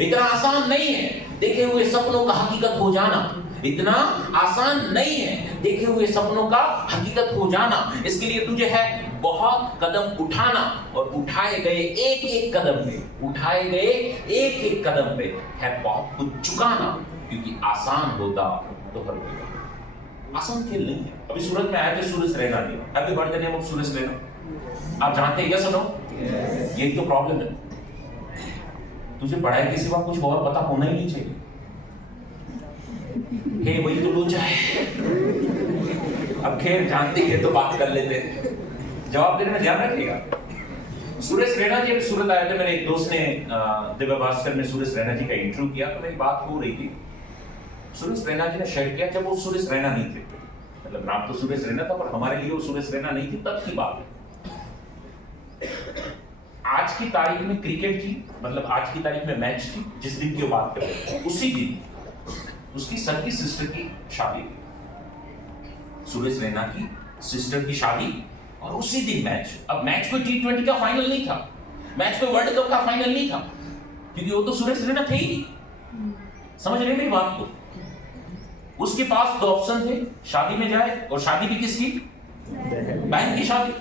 इतना आसान नहीं है देखे हुए सपनों का हकीकत हो जाना। इतना आसान नहीं है देखे हुए सपनों का हकीकत हो जाना। इसके लिए तुझे है बहुत कदम उठाना, और उठाए गए एक एक कदम पे, उठाए गए एक एक कदम पे है बहुत कुछ चुकाना। क्योंकि आसान होता तो हर कोई, आसान खेल नहीं है। अभी सूरत में आए थे Suresh Raina ji, happy birthday name of Suresh Raina. आप जानते हैं, यस और नो? यही तो प्रॉब्लम है, तुझे पढ़ाई के सिवा कुछ और पता होना ही नहीं चाहिए। वही तो लोचा है। अब खैर जानते हैं तो बात कर लेते हैं, जवाब देने में ध्यान रखिएगा। सुरेश रैना जी अभी सूरत आए थे, मेरे एक दोस्त ने दिव्य भास्कर में सुरेश रैना जी का इंटरव्यू किया, तो मेरी बात हो रही थी। सुरेश रैना जी ने शेयर किया जब वो सुरेश रैना नहीं थे, मतलब नाम तो सुरेश रैना था पर हमारे लिए वो सुरेश रैना नहीं थी, तब की बात है। आज की तारीख में क्रिकेट की, मतलब आज की तारीख में मैच थी, जिस दिन की बात कर रहे हैं उसी दिन उसकी सर की सिस्टर की शादी थी। सुरेश रैना की सिस्टर की शादी और उसी दिन मैच। अब मैच कोई T20 का फाइनल नहीं था, मैच कोई वर्ल्ड कप का फाइनल नहीं था, क्योंकि वो तो सुरेश रैना थे ही नहीं। समझ रहे मेरी बात को? उसके पास दो ऑप्शन थे, शादी में जाए, और शादी भी किसकी? बहन की शादी।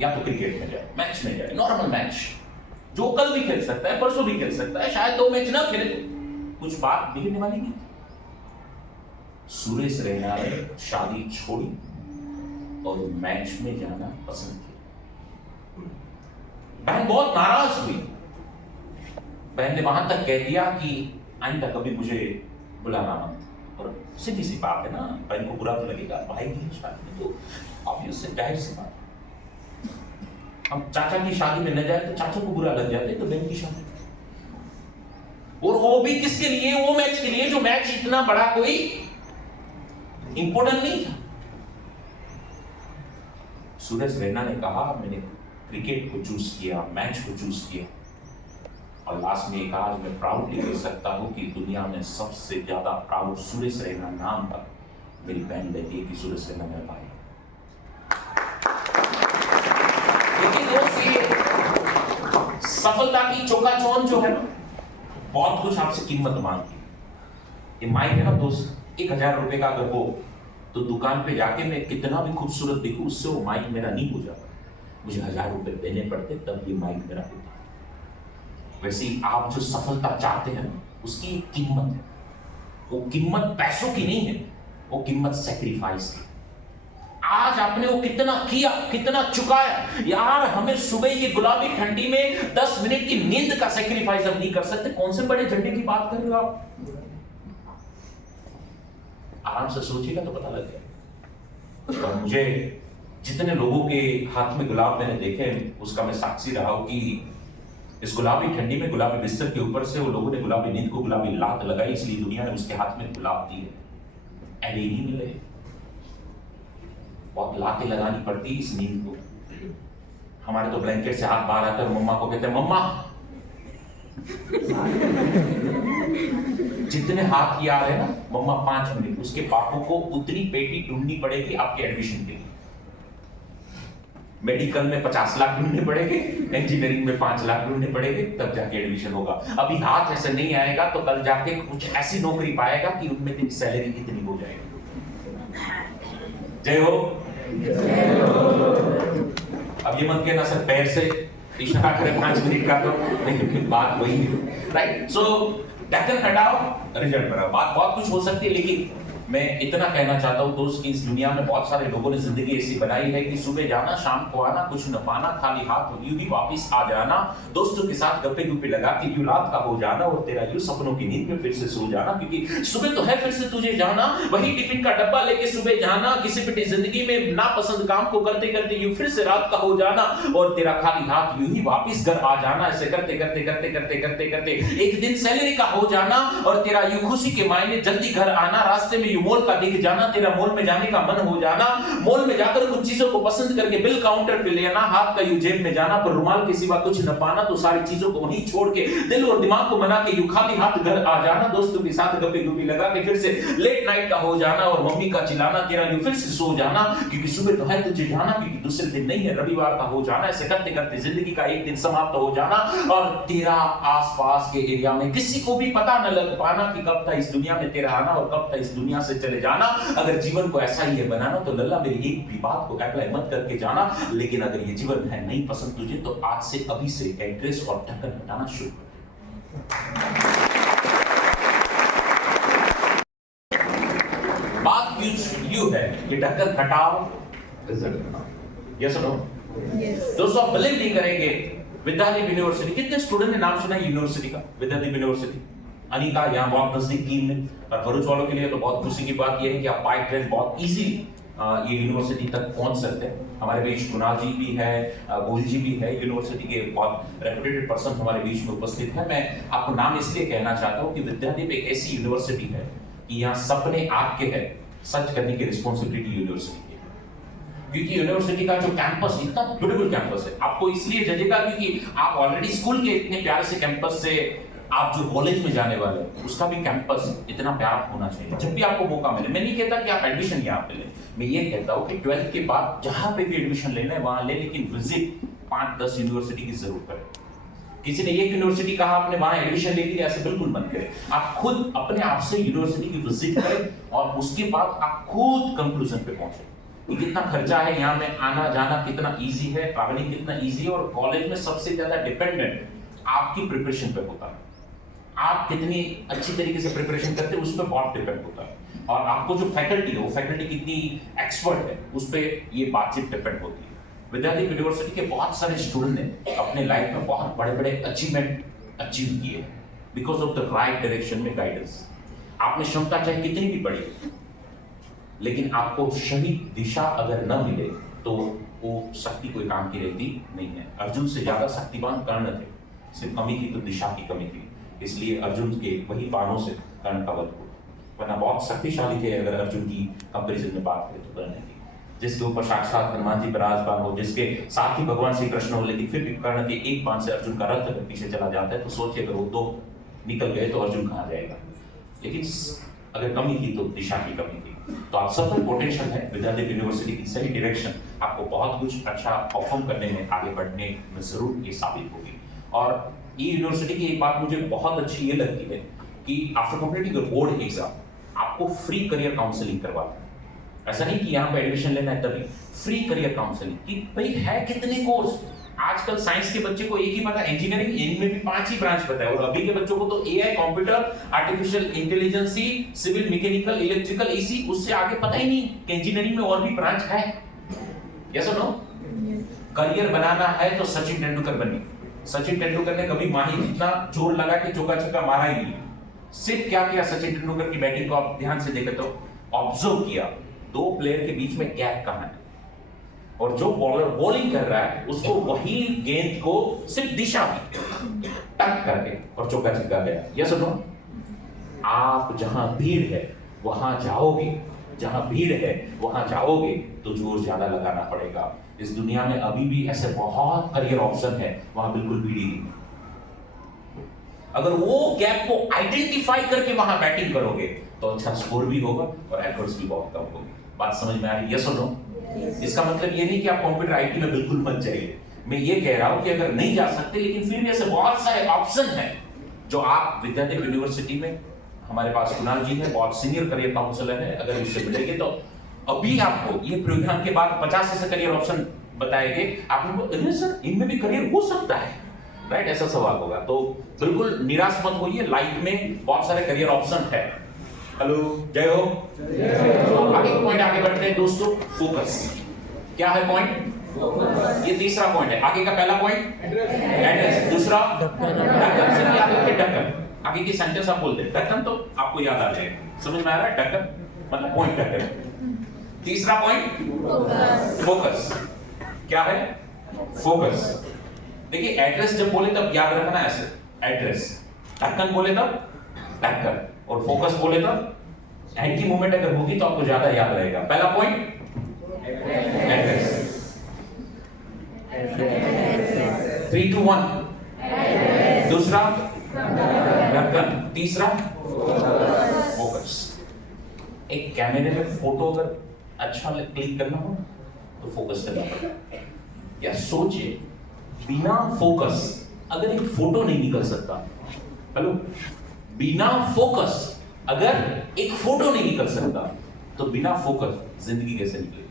या तो क्रिकेट में जाए, मैच में जाए, नॉर्मल मैच जो कल भी खेल सकता है, परसों भी खेल सकता है, शायद 2 मैच ना खेले तो कुछ बात बिगड़ने वाली नहीं। सुरेश रैना ने शादी छोड़ी और मैच में जाना पसंद किया। बहन बहुत नाराज हुई। बहन ने वहां तक कह दिया कि आइंदा कभी मुझे बुलाना मत। और सीधी सी बात है ना, बहन को बुरा तो लगेगा, भाई की शादी में तो ऑब्वियस से जाहिर सी बात। हम चाचा की शादी में न जाए तो चाचा को बुरा लग जाता है, तो बहन की शादी, और वो भी किसके लिए? वो मैच के लिए जो मैच इतना बड़ा कोई इंपॉर्टेंट नहीं था। सुरेश रैना ने कहा मैंने क्रिकेट को चूज किया, मैच को चूज किया, और लास्ट में एक आज मैं प्राउडली कह सकता हूं कि दुनिया में सबसे ज्यादा प्राउड सुरेश रैना नाम पर मेरी बहन लेती है कि सुरेश रैना मेरा भाई। सफलता की चौकाचौंध जो है ना, बहुत कुछ आपसे कीमत मांगती है। ये माइक है ना दोस्त, 1000 रुपए का अगर हो तो दुकान पे जाके मैं कितना भी खूबसूरत दिखूं, उससे वो माइक मेरा नहीं हो जाता। मुझे 1000 रुपए देने पड़ते तब ये माइक मेरा होता। वैसे ही आप जो सफलता चाहते हैं उसकी एक कीमत है। वो कीमत पैसों की नहीं है, वो कीमत सैक्रिफाइस की। आज आपने वो कितना किया, कितना चुकाया। यार हमें सुबह ये गुलाबी ठंडी में 10 मिनट की नींद का सैक्रिफाइस हम नहीं कर सकते। कौन से बड़े झंडे की बात कर रहे हो आप? आराम से सोचिएगा तो पता लग जाए। और मुझे जितने लोगों के हाथ में गुलाब मैंने देखे, उसका मैं साक्षी रहा हूं कि इस गुलाबी ठंडी में गुलाबी बिस्तर के ऊपर से वो लोगों ने गुलाबी नींद को गुलाबी लात लगाई, इसलिए दुनिया ने उसके हाथ में गुलाब दी है। ऐसे ही नहीं मिले, बहुत लातें लगानी पड़ती इस नींद को। हमारे तो ब्लैंकेट से हाथ बाहर आकर मम्मा को कहते हैं मम्मा। जितने हाथ की आ रहे हैं ना मम्मा 5 मिनट, उसके पापों को उतनी पेटी ढूंढनी पड़ेगी आपके एडमिशन के लिए। मेडिकल में 50 लाख ढूंढने पड़ेंगे, इंजीनियरिंग में 5 लाख ढूंढने पड़ेंगे, तब जाके एडमिशन होगा। अभी हाथ ऐसे नहीं आएगा तो कल जाके कुछ ऐसी नौकरी पाएगा कि उनमें तेरी सैलरी कितनी हो जाएगी। जय हो। अब ये मत कहना सर पैर से इशारा करें 5 मिनट का, तो नहीं, फिर बात वही है, राइट? सो ढक्कन हटाओ, रिजल्ट बनाओ। बात बहुत कुछ हो सकती है, लेकिन मैं इतना कहना चाहता हूँ दोस्त कि इस दुनिया में बहुत सारे लोगों ने जिंदगी ऐसी बनाई है कि सुबह जाना, शाम को आना, कुछ न पाना, खाली हाथ यूं ही वापिस आ जाना, दोस्तों के साथ गप्पे गुप्पे लगा के यूं रात का हो जाना और तेरा यूं सपनों की नींद में फिर से सो जाना, क्योंकि सुबह तो है फिर से तुझे जाना, वही टिफिन का डब्बा लेके सुबह जाना, किसी पिटी जिंदगी में नापसंद काम को करते करते यूं फिर से रात का हो जाना और तेरा खाली हाथ यूं ही वापिस घर आ जाना। ऐसे करते करते करते करते करते करते एक दिन सैलरी का हो जाना और तेरा यूं खुशी के मायने जल्दी घर आना, रास्ते में यूं मॉल का दिख जाना, तेरा मॉल में जाने का मन हो जाना, मॉल में जाकर कुछ चीजों को पसंद करके बिल काउंटर पे लेना, हाथ का यूं जेब में जाना, पर रुमाल के सिवा कुछ न पाना, तो सारी चीजों को वहीं छोड़ के दिल और दिमाग को मना के यूं खाली हाथ घर आ जाना, दोस्तों के साथ गप्पे गुप्पे लगा के फिर से लेट नाइट का हो जाना और मम्मी का चिल्लाना, तेरा यूं फिर से सो जाना, क्योंकि सुबह तो है तुझे जाना, क्योंकि दूसरे दिन नहीं है, रविवार का हो जाना। ऐसे करते करते जिंदगी का एक दिन समाप्त हो जाना और तेरा आसपास के एरिया में किसी को भी पता न लग पाना कि कब था इस दुनिया में तेरा आना और कब था इस दुनिया से चले जाना। अगर जीवन को ऐसा ही है बनाना तो लल्ला मेरी एक भी बात को अप्लाई मत करके जाना, लेकिन अगर ये जीवन है नहीं पसंद तुझे तो आज से अभी से एड्रेस और ढक्कन हटाना शुरू कर। बात यू है कि ढक्कन हटाओ, रिजल्ट बनाओ। यस और नो? दोस्तों आप बिलीव नहीं करेंगे, विद्यादीप यूनिवर्सिटी, कितने स्टूडेंट ने नाम सुना है यूनिवर्सिटी का? विद्यादीप यूनिवर्सिटी अनिका यहाँ बहुत नजदीक टीम में, और भरूच वालों के लिए तो बहुत खुशी की बात यह है कि आप बाय ट्रेन बहुत इजीली ये यूनिवर्सिटी तक पहुंच सकते हैं। हमारे बीच कुणाल जी भी है, गोल जी भी है, यूनिवर्सिटी के बहुत रेप्यूटेड पर्सन हमारे बीच में उपस्थित है। मैं आपको नाम इसलिए कहना चाहता हूँ कि विद्यादीप एक ऐसी यूनिवर्सिटी है कि यहाँ सपने आपके हैं, सच करने की रिस्पॉन्सिबिलिटी यूनिवर्सिटी की है। क्योंकि यूनिवर्सिटी का जो कैंपस इतना ब्यूटीफुल कैंपस है, आपको इसलिए जजेगा क्योंकि आप ऑलरेडी स्कूल के इतने प्यारे से कैंपस से आप जो कॉलेज में जाने वाले हैं उसका भी कैंपस इतना प्यारा होना चाहिए। जब भी आपको मौका मिले, मैं नहीं कहता कि आप एडमिशन यहाँ पे लें, मैं ये कहता हूँ कि 12th के बाद जहाँ पे भी एडमिशन लेना है वहाँ ले, लेकिन विजिट 5-10 यूनिवर्सिटी की जरूर करें। किसी ने एक यूनिवर्सिटी कहा आपने वहां एडमिशन ले लिया, ऐसे बिल्कुल मत करें। आप खुद अपने आप से यूनिवर्सिटी की विजिट करें और उसके बाद आप खुद कंक्लूजन पे पहुंचे कि कितना खर्चा है यहाँ में आना जाना, कितना इजी है, ट्रैवलिंग कितना इजी है, और कॉलेज में सबसे ज्यादा डिपेंडेंट आपकी प्रिपरेशन पे होता है। आप कितनी अच्छी तरीके से प्रिपरेशन करते हैं उस पर बहुत डिपेंड होता है, और आपको जो फैकल्टी है वो फैकल्टी कितनी एक्सपर्ट है उस पर ये बातचीत डिपेंड होती है। विद्यादीप यूनिवर्सिटी के बहुत सारे स्टूडेंट ने अपने लाइफ में बहुत बड़े बड़े अचीवमेंट अचीव किए because of the right direction में गाइडेंस। आप में क्षमता चाहे कितनी भी बड़ी, लेकिन आपको सही दिशा अगर न मिले तो वो शक्ति कोई काम की रहती नहीं है। अर्जुन से ज्यादा शक्तिवान कर्ण थे, सिर्फ कमी थी तो दिशा की कमी थी, इसलिए अर्जुन के वही बाणों से कर्ण का वध हुआ, वरना बहुत शक्तिशाली थे। अगर अर्जुन की कंपैरिजन में बात करें तो कर्ण थी, जिसके ऊपर साक्षात हनुमान जी विराजमान हो, जिसके साथ ही भगवान श्री कृष्ण हो, लेकिन फिर भी कर्ण के एक बाण से अर्जुन का रथ पीछे चला जाता है, तो सोचिए अगर वो दो निकल गए तो अर्जुन कहाँ जाएगा। लेकिन अगर कमी थी तो दिशा की कमी थी। तो आप सब में पोटेंशियल है, विद्यादीप यूनिवर्सिटी की सही डायरेक्शन आपको बहुत कुछ अच्छा परफॉर्म करने में, आगे बढ़ने में जरूर ये साबित होगी। और ये यूनिवर्सिटी की एक बात मुझे बहुत अच्छी ये लगती है कि after completing your board exam आपको फ्री करियर काउंसलिंग करवाते हैं। ऐसा नहीं कि यहाँ पे एडमिशन लेना है तभी, फ्री करियर काउंसलिंग कि भाई है कितने कोर्स। आजकल साइंस के बच्चे को एक ही पता है, इंजीनियरिंग, इनमें भी 5 ही ब्रांच पता है, और अभी के बच्चों को तो AI, computer, artificial intelligence, civil, mechanical, electrical, इसी उससे आगे पता ही नहीं कि इंजीनियरिंग में और भी ब्रांच है। यस और नो? करियर बनाना है तो सचिन तेंदुलकर बनिए। सचिन तेंदुलकर ने कभी माही जितना जोर लगा के चौका छक्का मारा ही नहीं। सिर्फ क्या किया, सचिन तेंदुलकर की बैटिंग को आप ध्यान से देखे तो ऑब्जर्व किया, 2 प्लेयर के बीच में गैप कहां है, और जो बॉलर बॉलिंग कर रहा है उसको वही गेंद को सिर्फ दिशा में टक करके और चौका छक्का गया। यस और नो? आप जहां भीड़ है वहां जाओगे, जहां भीड़ है वहां जाओगे तो जोर ज्यादा लगाना पड़ेगा। इस दुनिया में अभी भी ऐसे बहुत करियर ऑप्शन है, वहां बिल्कुल भीड़ ही नहीं। अगर वो गैप को आइडेंटिफाई करके वहां बैटिंग करोगे तो अच्छा स्कोर भी होगा और एफर्ट्स भी बहुत कम होगी। बात समझ में आ रही है? यस और नो? इसका मतलब ये नहीं कि आप कंप्यूटर आईटी में बिल्कुल मत जाइए। मैं ये कह रहा हूं कि अगर नहीं जा सकते, लेकिन फिर भी ऐसे बहुत सारे ऑप्शन हैं जो आप विद्यादीप यूनिवर्सिटी में, हमारे पास कुणाल जी है, बहुत सीनियर करियर काउंसलर है, अगर उससे मिलेंगे तो अभी आपको ये प्रोग्राम के बाद 50 ऐसे करियर ऑप्शन बताएंगे, आपको सर इनमें भी करियर हो सकता है, राइट? ऐसा सवाल होगा। तो बिल्कुल निराश मत होइए, लाइफ में बहुत सारे करियर ऑप्शन है। हेलो, जय हो। आगे पॉइंट आगे बढ़ते हैं दोस्तों। फोकस क्या है पॉइंट? ये तीसरा पॉइंट है। आगे का पहला पॉइंट एड्रेस, दूसरा ढक्कन से भी आगे के ढक्कन। आगे की सेंटेंस आप बोलते हैं ढक्कन तो आपको याद आ जाएगा। समझ में आ रहा है? ढक्कन मतलब पॉइंट ढक्कन। तीसरा पॉइंट फोकस। क्या है? फोकस। देखिए एड्रेस जब बोले तब याद रखना ऐसे, एड्रेस। ढक्कन बोले तब ढक्कन, और फोकस बोले तब हैंड की मूवमेंट अगर होगी तो आपको ज्यादा याद रहेगा। पहला पॉइंट एड्रेस, 3 2 1। दूसरा ढक्कन, तीसरा फोकस। एक कैमरे में फोटो अगर अच्छा क्लिक करना हो तो फोकस करना पड़ेगा। या सोचिए बिना फोकस अगर एक फोटो नहीं निकल सकता, हेलो, बिना फोकस अगर एक फोटो नहीं निकल सकता तो बिना फोकस जिंदगी कैसे निकलेगी?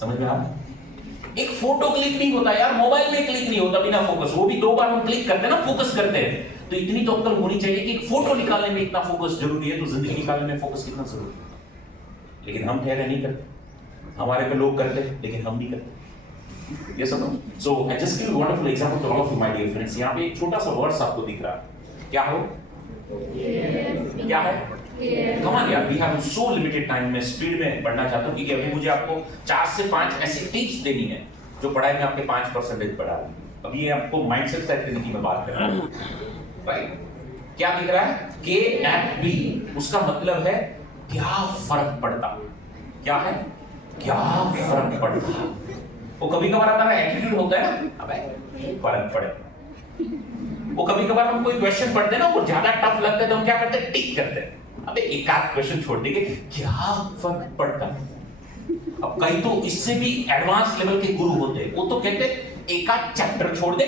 समझ में आ रहा? एक फोटो क्लिक नहीं होता यार, मोबाइल में क्लिक नहीं होता बिना फोकस। वो भी 2 बार हम क्लिक करते हैं ना, फोकस करते हैं। तो इतनी तो अक्ल होनी चाहिए कि एक फोटो निकालने में इतना फोकस जरूरी है, तो जिंदगी निकालने में फोकस कितना जरूरी है। लेकिन हम ठहरे नहीं करते, हमारे पे लोग करते हैं लेकिन हम नहीं करते। ये सब। So I just give wonderful example to all of you my dear friends. यहाँ पे एक छोटा सा वर्ड्स आपको दिख रहा है, क्या हो? क्या है? कम ऑन यार, we have so limited time. में स्पीड में पढ़ना चाहता हूँ क्योंकि अभी मुझे आपको 4 से 5 ऐसी टिप्स देनी है जो पढ़ाई में आपके 5% बढ़ा रही है। अभी ये आपको माइंडसेट सेट करने की मैं बात कर रहा हूँ, राइट? क्या दिख रहा है? KFB, उसका मतलब है क्या फर्क पड़ता। क्या है? क्या फर्क पड़ता। वो कभी कभार हमारा एटीट्यूड होता है ना, अबे फर्क पड़े। वो कभी कभार हम कोई क्वेश्चन पढ़ते हैं ना, वो ज्यादा टफ लगता है तो हम क्या करते हैं? टिक करते हैं। अबे एक आध क्वेश्चन छोड़ देंगे, क्या फर्क पड़ता। अब कई तो इससे भी एडवांस लेवल के गुरु होते हैं, वो तो कहते हैं एक आध चैप्टर छोड़ दे।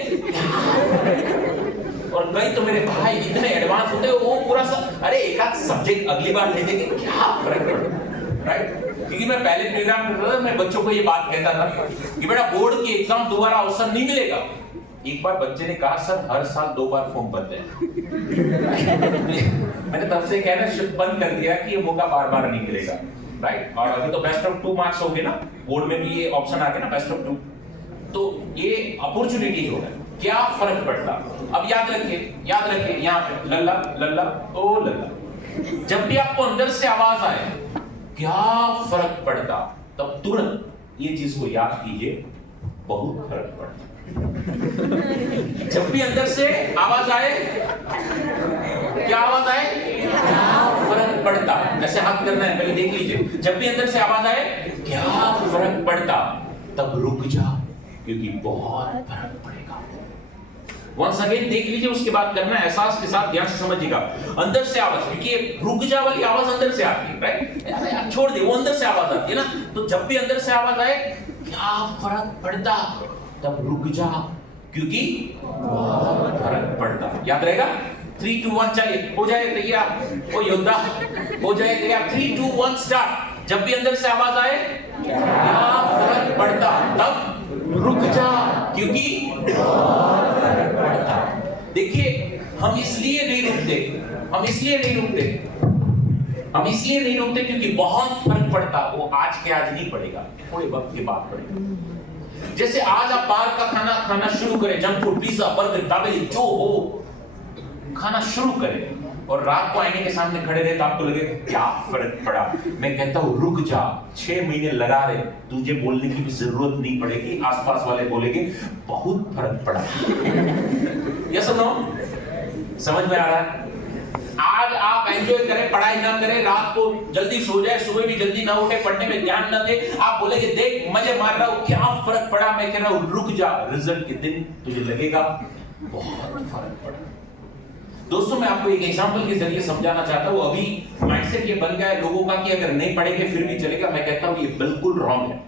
और कई तो मेरे भाई इतने एडवांस होते हैं, वो पूरा अरे एक आध सब्जेक्ट अगली बार ले देंगे, क्या फर्क पड़ता, राइट? क्योंकि मैं पहले प्रोग्राम करता था, मैं बच्चों को ये बात कहता था कि बेटा बोर्ड की एग्जाम दोबारा अवसर नहीं मिलेगा। एक बार बच्चे ने कहा सर हर साल 2 बार फॉर्म भरते हैं। मैंने तब से कहना बंद कर दिया कि ये मौका बार बार नहीं मिलेगा, राइट? और अभी तो बेस्ट ऑफ 2 मार्क्स हो गए ना, बोर्ड में भी ये ऑप्शन आ गया ना, बेस्ट ऑफ 2। तो ये अपॉर्चुनिटी जो है, क्या फर्क पड़ता। अब याद रखिए यहाँ पे लल्ला लल्ला ओ लल्ला। जब भी आपको अंदर से आवाज आए क्या फर्क पड़ता, तब तुरंत ये चीज को याद कीजिए, बहुत फर्क पड़ता। जब भी अंदर से आवाज आए, क्या आवाज आए? क्या फर्क पड़ता। ऐसे हाथ करना है, पहले देख लीजिए। जब भी अंदर से आवाज आए क्या फर्क पड़ता, तब रुक जा क्योंकि बहुत फर्क पड़ेगा। वंस अगेन देख लीजिए, उसके बाद करना है एहसास के साथ, ध्यान से समझिएगा। अंदर से आवाज, क्योंकि रुक जा वाली आवाज अंदर से आती है, राइट? छोड़ दे, वो अंदर से आवाज आती है ना। तो जब भी अंदर से आवाज आए क्या फर्क पड़ता, तब रुक जा क्योंकि बहुत फर्क पड़ता। याद रहेगा? 3 2 1 चलिए, हो जाए तैयार ओ योद्धा, हो जाए तैयार। 3 2 1 स्टार्ट। जब भी अंदर से आवाज आए क्या फर्क पड़ता, तब रुक जा क्योंकि बहुत फर्क पड़ता। देखिए हम इसलिए नहीं रुकते क्योंकि बहुत फर्क पड़ता। वो आज के आज नहीं पड़ेगा, थोड़े वक्त के बाद पड़ेगा। जैसे आज आप बाहर का खाना खाना शुरू करें, junk food, pizza, burger, dabeli जो हो खाना शुरू करें, और रात को आईने के सामने खड़े रहे तो आपको लगे क्या फर्क पड़ा। मैं कहता हूं रुक जा, 6 महीने लगा रहे, तुझे बोलने की भी जरूरत नहीं पड़ेगी, आसपास वाले बोलेंगे बहुत फर्क पड़ा। ये सुनो, समझ में आ रहा है? आज आप एंजॉय करें, पढ़ाई ना करें, रात को जल्दी सो जाए, सुबह भी जल्दी ना उठे, पढ़ने में ध्यान ना दे, आप बोलेंगे देख मजे मार रहा हूं, क्या फर्क पड़ा। मैं कह रहा हूं रुक जा, रिजल्ट के दिन तुझे लगेगा बहुत फर्क पड़ा। दोस्तों मैं आपको एक एग्जांपल के जरिए समझाना चाहता हूं। अभी माइंडसेट ये बन गया है लोगों का कि अगर नहीं पढ़ेंगे फिर भी चलेगा। मैं कहता हूं ये बिल्कुल रॉन्ग है।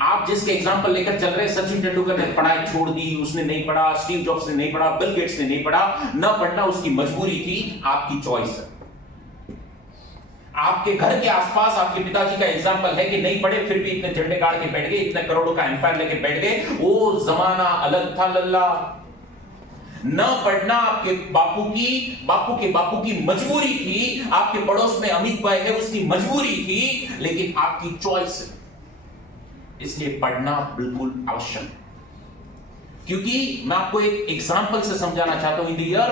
आप जिसके एग्जांपल लेकर चल रहे हैं, सचिन तेंदुलकर ने पढ़ाई छोड़ दी, उसने नहीं पढ़ा, स्टीव जॉब्स ने नहीं पढ़ा, बिल गेट्स ने नहीं पढ़ा, न पढ़ना उसकी मजबूरी थी, आपकी चॉइस है। आपके घर के आसपास आपके पिताजी का एग्जांपल है कि नहीं पढ़े फिर भी इतने झंडे गाड़ के बैठ गए, इतने करोड़ों का एम्पायर लेके बैठ गए। वो जमाना अलग था लल्ला। न पढ़ना आपके बापू की मजबूरी थी। आपके पड़ोस में अमित भाई है, उसकी मजबूरी थी, लेकिन आपकी चॉइस है। इसलिए पढ़ना बिल्कुल आवश्यक है। क्योंकि मैं आपको एक एग्जांपल से समझाना चाहता हूं। इन द ईयर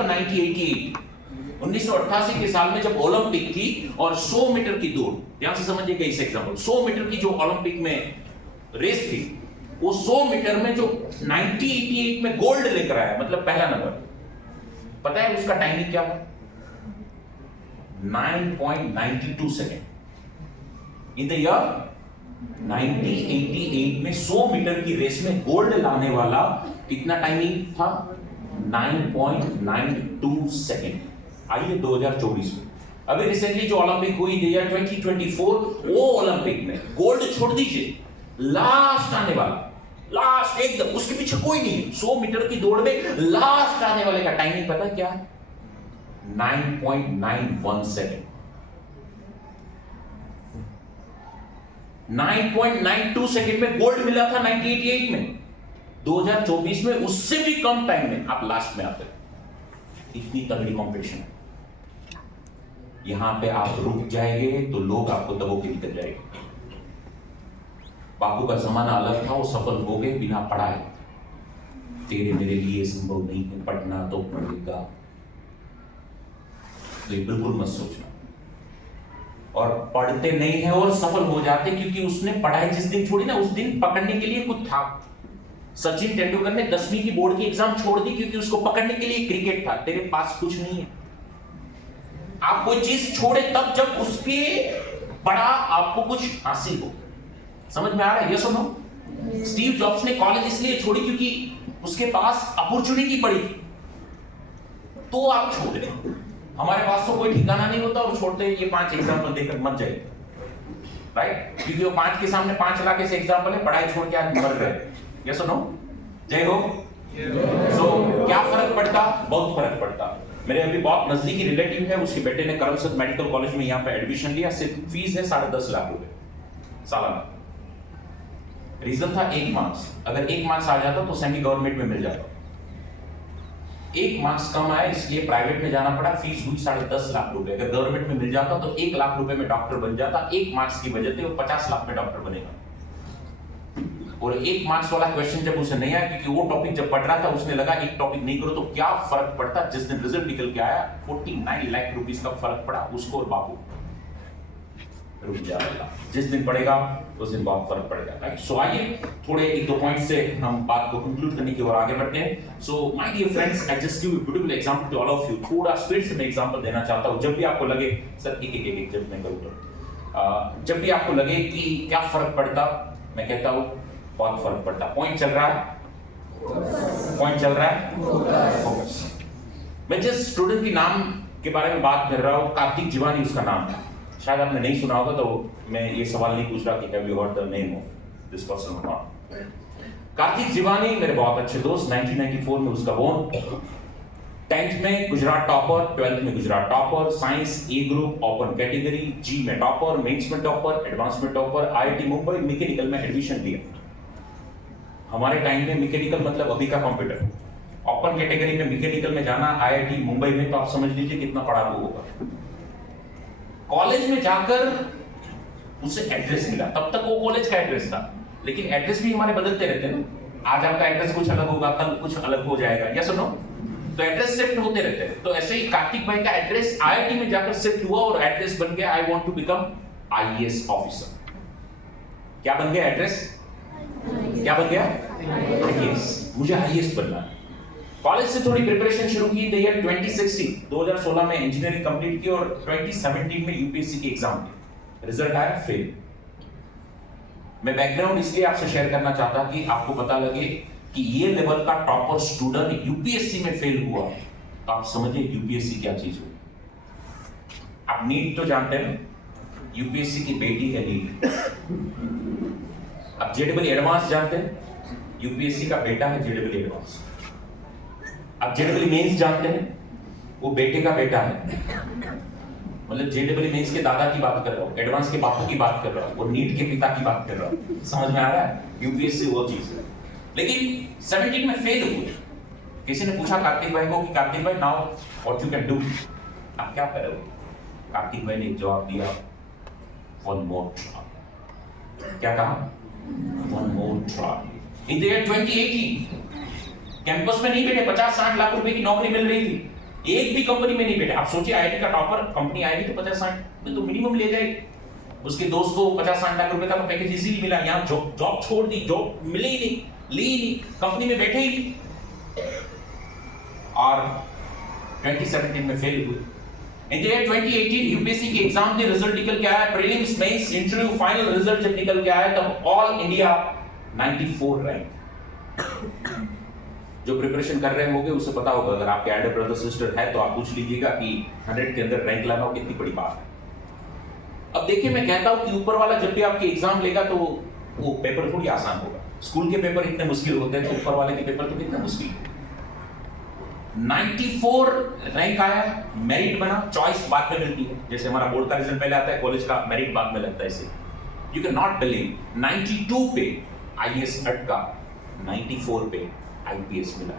1988 के साल में जब ओलंपिक थी और 100 मीटर की दौड़, ध्यान से समझिएगा इस एग्जांपल, 100 मीटर की जो ओलंपिक में रेस थी, वो 100 मीटर में जो 1988 में गोल्ड लेकर आया, मतलब पहला नंबर, पता है उसका टाइमिंग क्या था? 9.92 सेकेंड। इन द ईयर 1988 में 100 मीटर की रेस में गोल्ड लाने वाला कितना टाइमिंग था? 9.92 सेकेंड। आइए 2024 में, अभी रिसेंटली जो ओलंपिक हुई 2024, वो ओलंपिक में गोल्ड छोड़ दीजिए, लास्ट आने वाला, लास्ट एकदम उसके पीछे कोई नहीं है, 100 मीटर की दौड़ में लास्ट आने वाले का टाइमिंग पता क्या है? 9.91 सेकेंड। 9.92 सेकेंड में गोल्ड मिला था 1988 में। 2024 में उससे भी कम टाइम में आप लास्ट में आते हैं। इतनी तगड़ी कॉम्पिटिशन है। यहां पे आप रुक जाएंगे तो लोग आपको दबो के निकल जाएंगे। बापू का जमाना अलग था, वो सफल हो गए बिना पढ़ाए। तेरे मेरे लिए संभव नहीं है, पढ़ना तो पड़ेगा। तो ये बिल्कुल मत सोचना। और पढ़ते नहीं है और सफल हो जाते, क्योंकि उसने पढ़ाई जिस दिन छोड़ी ना, उस दिन पकड़ने के लिए कुछ था। सचिन तेंदुलकर ने 10वीं की बोर्ड की एग्जाम छोड़ दी क्योंकि उसको पकड़ने के लिए क्रिकेट था। तेरे पास कुछ नहीं है। आप कोई चीज छोड़े तब जब उसके बड़ा आपको कुछ हासिल हो। समझ में आ रहा है? यस और नो? स्टीव जॉब्स ने कॉलेज इसलिए छोड़ी क्योंकि उसके पास अपॉर्चुनिटी पड़ी, तो आप छोड़े। हमारे पास तो कोई ठिकाना नहीं होता और छोड़ते। ये 5 एग्जाम्पल देकर मत जाइए, राइट? क्योंकि वो 5 के सामने 5 लाख ऐसे एग्जाम्पल है, पढ़ाई छोड़ के आज मर गए। यस और नो? जय हो। सो क्या फर्क पड़ता? बहुत फर्क पड़ता। मेरे अभी बहुत नजदीकी रिलेटिव है, उसके बेटे ने करमसद मेडिकल कॉलेज में यहाँ पे एडमिशन लिया। सिर्फ फीस है 10.5 लाख रुपए सालाना। रीजन था 1 मार्क्स। अगर 1 मार्क्स आ जाता तो सेमी गवर्नमेंट में मिल जाता। 1 मार्क्स कम आया, इसलिए प्राइवेट में जाना पड़ा। फीस हुई 10.5 लाख रुपए। अगर गवर्नमेंट में मिल जाता तो 1 लाख रुपए में डॉक्टर बन जाता। 1 मार्क्स की वजह से वो 50 लाख में डॉक्टर बनेगा। और 1 मार्क्स वाला क्वेश्चन जब उसे नहीं आया, क्योंकि वो टॉपिक जब पढ़ रहा था, उसने लगा एक टॉपिक नहीं करो तो क्या फर्क पड़ता। जिस दिन रिजल्ट निकल के आया 49 लाख रुपीस का फर्क पड़ा उसको और बापू। रुक जाएगा, जिस दिन पड़ेगा उस दिन बहुत फर्क पड़ेगा, राइट? सो आइए थोड़े 1-2 पॉइंट से हम बात को कंक्लूड करने की ओर आगे बढ़ते हैं। So my dear friends, I just give you beautiful example to all of you. थोड़ा स्पीड से मैं एग्जांपल देना चाहता हूं। जब भी आपको लगे, सर एक जब मैं करूं तो जब भी आपको लगे कि क्या फर्क पड़ता, मैं कहता हूं बहुत फर्क पड़ता। पॉइंट चल रहा है, पॉइंट चल रहा है, फोकस। मैं जिस स्टूडेंट के नाम के बारे में बात कर रहा हूं, कार्तिक जिवानी उसका नाम था। शायद आपने नहीं सुना होगा, तो मैं ये सवाल नहीं पूछ रहा कि have you heard the name of this person और नॉट। कार्तिक जिवानी मेरे बहुत अच्छे दोस्त। 1994 में उसका बोर्न। 10th में गुजरात टॉपर, 12th में गुजरात टॉपर, साइंस ए ग्रुप ओपन कैटेगरी, जी में टॉपर, मेंस में टॉपर, एडवांस में टॉपर, आईआईटी मुंबई मैकेनिकल में एडमिशन लिया। हमारे टाइम में मैकेनिकल मतलब अभी का कंप्यूटर। ओपन कैटेगरी में मैकेनिकल में जाना आईआईटी मुंबई में, तो आप समझ लीजिए कितना पढ़ाकू होगा। कॉलेज में जाकर उसे एड्रेस मिला। तब तक वो कॉलेज का एड्रेस था, लेकिन एड्रेस भी हमारे बदलते रहते हैं ना। आज आपका एड्रेस कुछ अलग होगा, कल कुछ अलग हो जाएगा, या सुनो, तो एड्रेस शिफ्ट होते रहते हैं। तो ऐसे ही कार्तिक भाई का एड्रेस आईआईटी में जाकर शिफ्ट हुआ और एड्रेस बन गया I want to become IAS officer. क्या बन गया एड्रेस? क्या बन गया? आईएएस। मुझे आईएएस बनना है। कॉलेज से थोड़ी प्रिपरेशन शुरू की। ईयर 2016 में इंजीनियरिंग कंप्लीट की और 2017 में यूपीएससी की एग्जाम दी। रिजल्ट आया फेल। मैं बैकग्राउंड इसलिए आपसे शेयर करना चाहता कि आपको पता लगे कि ये लेवल का टॉपर स्टूडेंट यूपीएससी में फेल हुआ, तो आप समझिए यूपीएससी क्या चीज हो। आप नीट तो जानते हैं, यूपीएससी की बेटी है नीट। आप जेडबल एडवांस जानते हैं, यूपीएससी का बेटा है जेडबल एडवांस। आप जेडबल मेंस जानते हैं, वो बेटे का बेटा है। मतलब जेडबल मेंस के दादा की बात कर रहा हूं, एडवांस के बापू की बात कर रहा हूं, और नीट के पिता की बात कर रहा हूं। समझ में आ रहा है? यूपीएससी वो चीज है। लेकिन 17 में फेल हुए, किसी ने पूछा कार्तिक भाई को कि कार्तिक भाई now what you can do, आप क्या करोगे? कार्तिक भाई ने एक जवाब दिया, वन मोर ट्राई। क्या कहा? One more try. In the year 2018 campus में नहीं बैठे, 50-60 लाख रुपए की नौकरी मिल रही थी, एक भी कंपनी में नहीं बैठे। आप सोचिए आईआईटी का टॉपर कंपनी आएगी तो 50-60 में तो मिनिमम ले जाएगी। उसके दोस्त को 50-60 लाख रुपए का पैकेज इजीली मिला, यहाँ जॉब छोड़ दी, जॉब मिली ही नहीं, ली ही नहीं, कंपनी में बैठे ही नहीं, और 2017 में फेल हुए। इन द ईयर 2018 यूपीएससी के एग्जाम के रिजल्ट निकल के आया, prelims, mains, interview, final result जब निकल के आया तब ऑल इंडिया 94 रैंक। जो प्रिपरेशन कर रहे होंगे उसे पता होगा, अगर आपके एल्डर ब्रदर सिस्टर है तो आप पूछ लीजिएगा कि 100 के अंदर रैंक लाना कितनी बड़ी बात है। अब देखिए, मैं कहता हूं कि ऊपर वाला जब भी आपके एग्जाम लेगा तो वो पेपर थोड़ी आसान होगा। स्कूल के पेपर इतने मुश्किल होते हैं तो ऊपर वाले के पेपर तो कितना मुश्किल है। 94 रैंक आया, मेरिट बना, चॉइस बाद में मिलती है। जैसे हमारा बोर्ड का रिजल्ट पहले आता है, कॉलेज का मेरिट बाद में लगता है। इसे यू कैन नॉट बिलीव 92 पे आईएएस अटका, 94 पे आईपीएस मिला।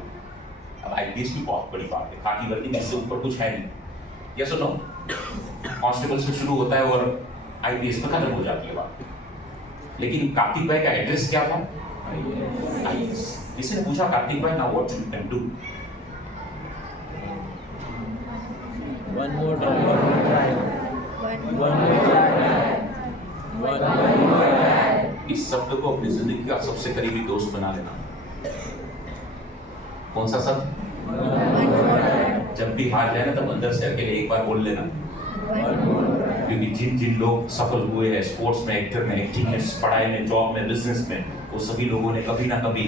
अब आईपीएस भी बहुत बड़ी बात है, खाकी वर्दी में इससे ऊपर कुछ है नहीं। यस और नो? कांस्टेबल से शुरू होता है और आईपीएस में खत्म हो जाती है बात। लेकिन कार्तिक भाई का एड्रेस क्या था? आईएएस। किसी ने पूछा कार्तिक भाई now what you can do? One more try. One more try. इस शब्द को अपनी जिंदगी का सबसे करीबी दोस्त बना लेना। कौन सा शब्द? जब भी हार जाए ना तब अंदर से अकेले एक बार बोल लेना। क्योंकि जिन लोग सफल हुए हैं स्पोर्ट्स में, एक्टर में, एक्टिंग में, पढ़ाई में, जॉब में, बिजनेस में, वो सभी लोगों ने कभी ना कभी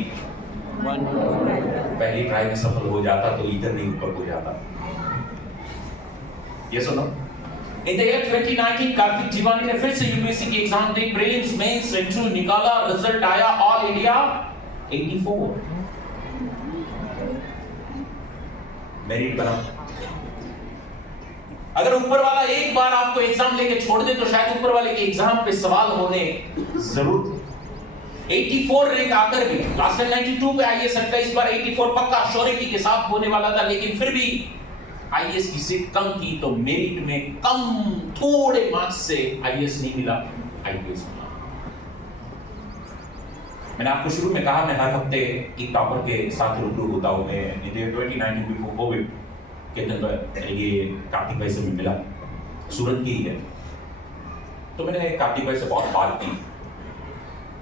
पहली ट्राई में सफल हो जाता तो इधर नहीं ऊपर हो जाता। Yes or no? In the year 2019 Kartik Jiwani ने फिर से यूपीएससी की एग्जाम दी, प्रीलिम्स, मेंस, इंटरव्यू निकाला, रिजल्ट आया ऑल इंडिया 84, मेरिट बना। अगर ऊपर वाला एक बार आपको एग्जाम लेके छोड़ दे तो शायद ऊपर वाले के एग्जाम पे सवाल होने जरूर। 84 रैंक आकर भी लास्ट टाइम 92 पे आईएएस अटका, इस बार 84 पक्का श्योरिटी के साथ होने वाला था, लेकिन फिर भी आईएएस की सीट कम की तो मेरिट में कम थोड़े मार्क्स से आईएएस नहीं मिला, आईपीएस मिला। मैंने आपको शुरू में कहा मैं हर हफ्ते एक टॉपर के साथ रूबरू होता हूं। मैं 2019 बिफोर कोविड के अंदर ये कार्तिक भाई से मिला, सूरत की ही है। तो मैंने कार्तिक भाई से बहुत बात की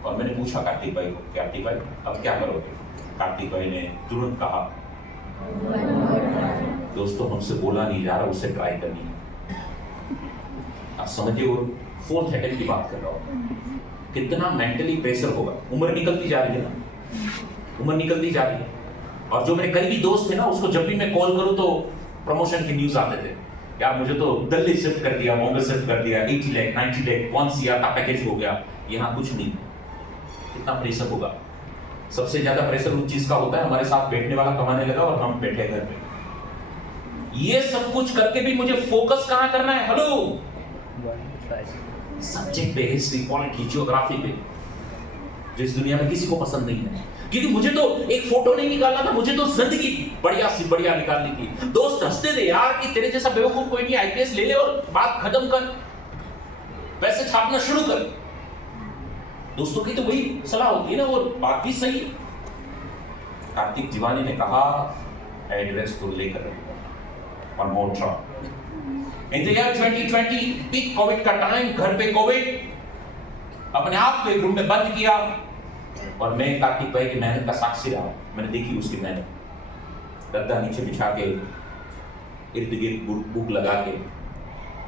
और मैंने पूछा कार्तिक भाई को, कार्तिक भाई अब क्या करोगे? कार्तिक भाई ने तुरंत कहा, दोस्तों हमसे बोला नहीं जा रहा, उससे ट्राई करनी है। आप समझिए वो 4th अटेम्प्ट की बात कर रहा हूं, कितना मेंटली प्रेशर होगा। उम्र निकलती जा रही है ना, उम्र निकलती जा रही है। और जो मेरे करीबी दोस्त थे ना, उसको जब भी मैं कॉल करूं तो प्रमोशन के न्यूज आते थे, यार मुझे तो दिल्ली शिफ्ट कर दिया, बॉम्बे शिफ्ट कर दिया, 80 लाख 90 लाख 1 CR का पैकेज हो गया, यहाँ कुछ नहीं। कितना प्रेशर होगा। सबसे ज्यादा प्रेशर उस चीज का होता है, हमारे साथ बैठने वाला कमाने लगा और हम बैठे घर पे। ये सब कुछ करके भी मुझे फोकस कहां करना है? हेलो, सब्जेक्ट पे, हिस्ट्री, पॉलिटी, ज्योग्राफी पे, जिस दुनिया में किसी को पसंद नहीं है। क्योंकि मुझे तो एक फोटो नहीं निकालना था, मुझे तो जिंदगी बढ़िया से बढ़िया निकालनी थी। दोस्त हंसते थे यार कि तेरे जैसा बेवकूफ कोई नहीं, आईपीएस ले ले और बात खत्म कर, पैसे छापना शुरू कर। दोस्तों की तो वही सलाह होती है ना, और बात भी सही। कार्तिक जीवानी ने कहा एड्रेस तो लेकर और मोर try. In the year 2020 peak Covid का टाइम, घर पे कोविड, अपने आप को एक रूम में बंद किया और मैं कार्तिक भाई की मेहनत का साक्षी रहा। मैंने देखी उसकी मेहनत, गद्दा नीचे बिछा के, इर्द गिर्द बुक लगा के,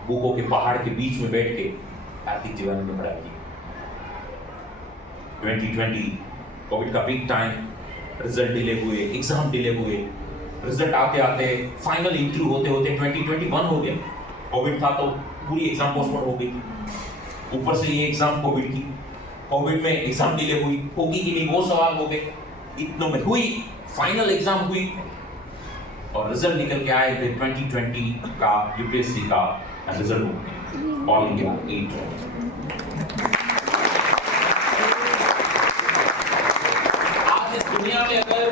बुकों के पहाड़ के बीच में बैठ के कार्तिक जीवानी ने पढ़ाई की। 2020 कोविड का पीक टाइम, रिजल्ट डिले हुए, एग्जाम डिले हुए, रिजल्ट आते आते, फाइनल इंटरव्यू होते होते 2021 हो गया। कोविड था तो पूरी एग्जाम पोस्टपोन हो गई, ऊपर से ये एग्जाम कोविड की, कोविड में एग्जाम डिले हुई, होगी कि नहीं वो सवाल हो गए। इतनों में हुई, फाइनल एग्जाम हुई और रिजल्ट निकल के आए थे 2020 का यूपीएससी का रिजल्ट, ऑल इंडिया 8। दुनिया में अगर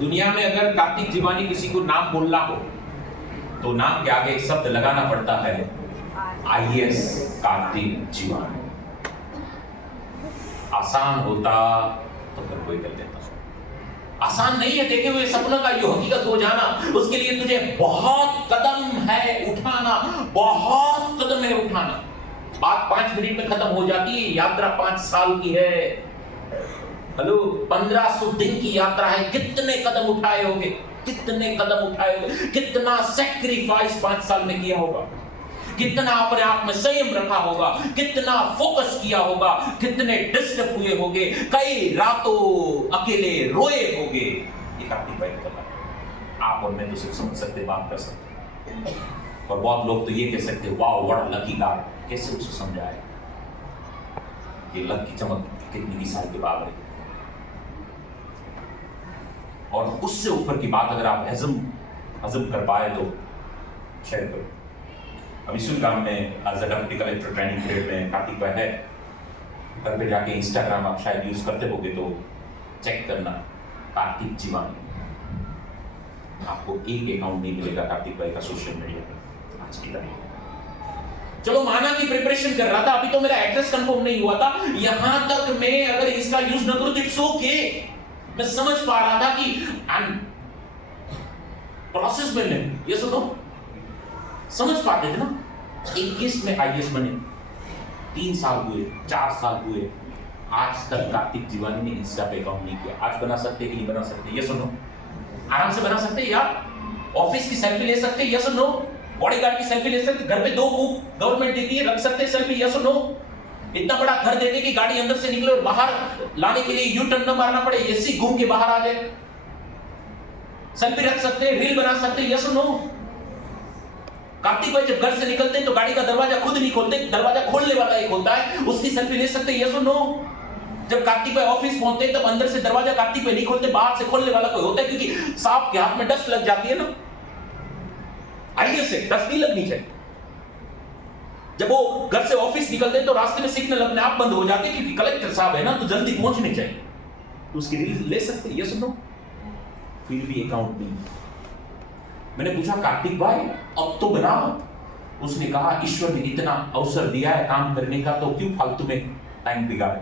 दुनिया में अगर कार्तिक जीवानी किसी को नाम बोलना हो तो नाम के आगे एक शब्द लगाना पड़ता है IAS कार्तिक जीवानी। आसान होता तो फिर कोई कर देता। आसान नहीं है देखे हुए सपनों का ये हकीकत हो जाना। उसके लिए तुझे बहुत कदम है उठाना, बहुत कदम है उठाना। बात 5 मिनट में खत्म हो जाती है, यात्रा 5 साल की है। हेलो, 1500 दिन की यात्रा है। कितने कदम उठाए होंगे, कितने कदम उठाए होंगे, कितना सैक्रिफाइस 5 साल में किया होगा, कितना अपने आप में संयम रखा होगा, कितना फोकस किया होगा, कितने डिस्टर्ब हुए होंगे, कई रातों अकेले रोए होंगे। ये कार्तिक भाई का है। आप और मैं तो सिर्फ समझ सकते, बात कर सकते, और बहुत लोग तो ये कह सकते वाओ व्हाट लकी गाय। कैसे उसे समझाए ये लक की चमक कितनी विशाल के बाद है। और उससे ऊपर की बात अगर आप हजम कर पाए तो शेयर करो। अभी सुनगाम में as a deputy collector training period में कार्तिक भाई है। घर पे जाके इंस्टाग्राम आप शायद यूज करते होगे तो चेक करना कार्तिक जीवानी। आपको एक अकाउंट नहीं मिलेगा कार्तिक भाई का सोशल मीडिया पर आज की तारीख। चलो माना कि प्रिपरेशन कर रहा था, अभी तो मेरा एड्रेस कंफर्म नहीं हुआ था, यहां तक मैं अगर इसका यूज न करूं तो इट्स ओके। मैं समझ पा रहा था कि प्रोसेस में नहीं, ये सुनो समझ पाते थे ना। 21 में IAS बने, 3 साल हुए, 4 साल हुए, आज तक कार्तिक जीवानी ने इंस्टा पे अकाउंट नहीं किया। आज बना सकते कि नहीं बना सकते? ये सुनो, आराम से बना सकते यार। ऑफिस की सेल्फी ले सकते, ये सुनो। बॉडीगार्ड की सेल्फी ले सकते, घर पे 2 बुक गवर्नमेंट देती है, रख सकते सेल्फी, ये सुनो। इतना बड़ा घर दे दे कि गाड़ी अंदर से निकले और बाहर लाने के लिए यू टर्न न मारना पड़े, ऐसे घूम के बाहर आ जाए। सेल्फी रख सकते, रील बना सकते, ये सुनो। कार्तिक भाई जब घर से निकलते हैं तो गाड़ी का दरवाजा खुद नहीं खोलते, दरवाजा खोलने वाला एक होता है, उसकी सेल्फी ले सकते, ये सुनो। जब कार्तिक भाई ऑफिस पहुंचते हैं तब अंदर से दरवाजा कार्तिक भाई नहीं खोलते, बाहर से खोलने वाला कोई होता है, क्योंकि सांप के हाथ में डस्ट लग जाती है ना। IAS से डस्ट नहीं लगनी चाहिए। जब वो घर से ऑफिस निकलते हैं तो रास्ते में सिग्नल अपने आप बंद हो जाते हैं, क्योंकि कलेक्टर साहब है ना तो जल्दी पहुंचनी चाहिए, तो उसकी रील ले सकते, ये सुनो। फिर भी अकाउंट नहीं। मैंने पूछा कार्तिक भाई अब तो बना। उसने कहा ईश्वर ने इतना अवसर दिया है काम करने का, तो क्यों फालतू में टाइम बिगाड़े।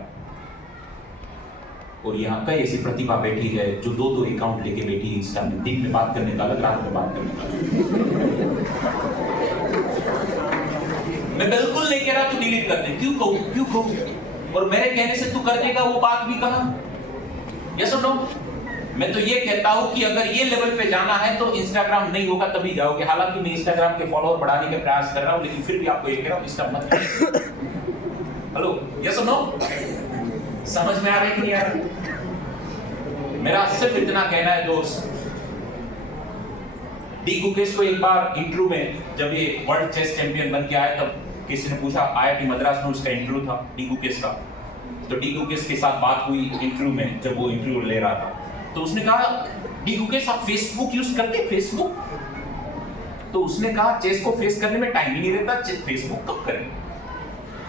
और यहाँ कई ऐसी प्रतिभा बैठी है जो 2-2 अकाउंट लेके बैठी है इंस्टा में। दिन में बात करने का अलग, रात में बात करने का। मैं बिल्कुल नहीं कह रहा तू डिलीट कर दे, क्यों कहूं? और मेरे कहने से तू कर देगा वो बात भी कहा? यस और नो? मैं तो ये कहता हूं कि अगर ये लेवल पे जाना है तो इंस्टाग्राम नहीं होगा तभी जाओगे। हालांकि मैं इंस्टाग्राम के फॉलोअर बढ़ाने का प्रयास कर रहा हूं, लेकिन फिर भी आपको ये कह रहा हूं इंस्टा मत। हेलो, यस और नो? समझ में आ रहा है कि नहीं आ रहा? मेरा सिर्फ इतना कहना है दोस्त, डी गुकेश को एक बार इंटरव्यू में जब ये वर्ल्ड चेस चैंपियन बन के आया तब किसी ने पूछा, IIT मद्रास में उसका इंटरव्यू था डी गुकेश का, तो डी गुकेश के साथ बात हुई इंटरव्यू में जब वो इंटरव्यू ले रहा था, तो उसने कहा डी गुकेश आप फेसबुक यूज करते हैं? फेसबुक? तो उसने कहा चेस को फेस करने में टाइम ही नहीं रहता, फेसबुक कब करें?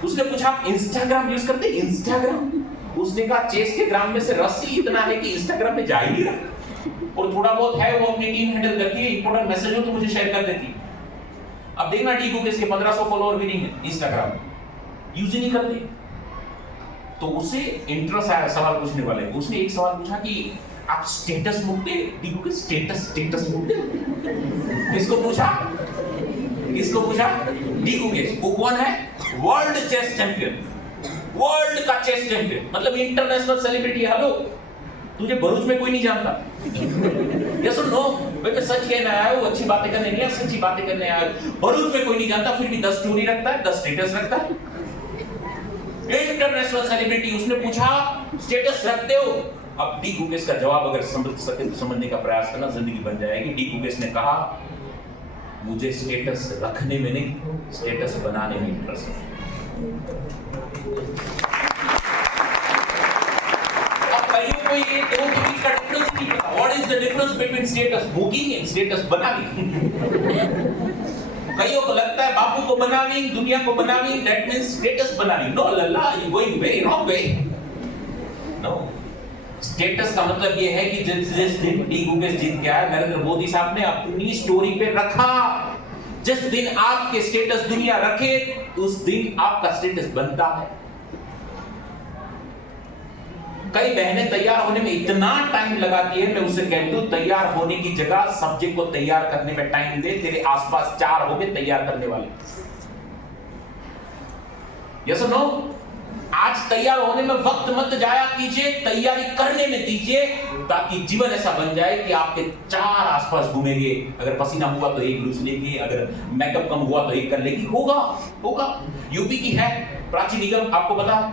उसने पूछा आप इंस्टाग्राम यूज करते हैं? इंस्टाग्राम? उसने कहा चेस के ग्राम में से रस ही इतना है कि इंस्टाग्राम में जा ही नहीं रहा, और थोड़ा बहुत है वो अपनी टीम हैंडल करती है, इंपॉर्टेंट मैसेज हो तो मुझे शेयर कर देती है। अब देखना डी गुकेश के 1500 फॉलोअर भी नहीं है, इंस्टाग्राम यूज ही नहीं करते। तो उसे इंटरेस्ट आया सवाल पूछने वाले, उसने एक सवाल पूछा कि आप स्टेटस मुकते? डी गुकेश स्टेटस मुकते? किसको पूछा? डी गुकेश। वो कौन है? वर्ल्ड चेस चैंपियन, वर्ल्ड का चेस चैंपियन, मतलब इंटरनेशनल सेलिब्रिटी है। हेलो, तुझे भरूच में कोई नहीं जानता? यस और नो? भाई मैं सच कहने आया हूं, अच्छी बातें करने नहीं आया, सच्ची बातें करने आया हूं। भरूच में कोई नहीं जानता, फिर भी 10 स्टोरी रखता है, 10 स्टेटस रखता है। इंटरनेशनल सेलिब्रिटी, उसने पूछा स्टेटस रखते हो? अब डी गुकेश का जवाब अगर समझ सके तो समझने का प्रयास करना, जिंदगी बन जाएगी। डी गुकेश ने कहा मुझे स्टेटस रखने में नहीं, स्टेटस बनाने में इंटरेस्ट है। को ये दो के बीच का डिफरेंस नहीं पता। What is the difference between status booking and status बनाविंग? कईयों को लगता है बापू को बनाविंग, दुनिया को बनाविंग, दैट मींस स्टेटस बनाविंग। नो लल्ला, you going very wrong way. No, status का मतलब ये है कि जिस दिन डी गुकेश जीत के आया, नरेंद्र मोदी साहब ने अपनी स्टोरी पे रखा। जिस दिन आपके स्टेटस दुनिया रखे, उस दिन आपका स्टेटस बनता है। कई बहनें तैयार होने में इतना टाइम लगाती है, मैं उसे कहती हूं तैयार होने की जगह सब्जेक्ट को तैयार करने में टाइम दे। तेरे आसपास 4 होंगे तैयार करने वाले। यस और नो? आज तैयार होने में वक्त मत जाया कीजिए, तैयारी करने में दीजिए, ताकि जीवन ऐसा बन जाए कि आपके 4 आसपास घूमेंगे। अगर पसीना हुआ तो एक लूज लेंगे, अगर मेकअप कम हुआ तो एक कर लेगी। होगा। यूपी की है प्राची निगम, आपको पता है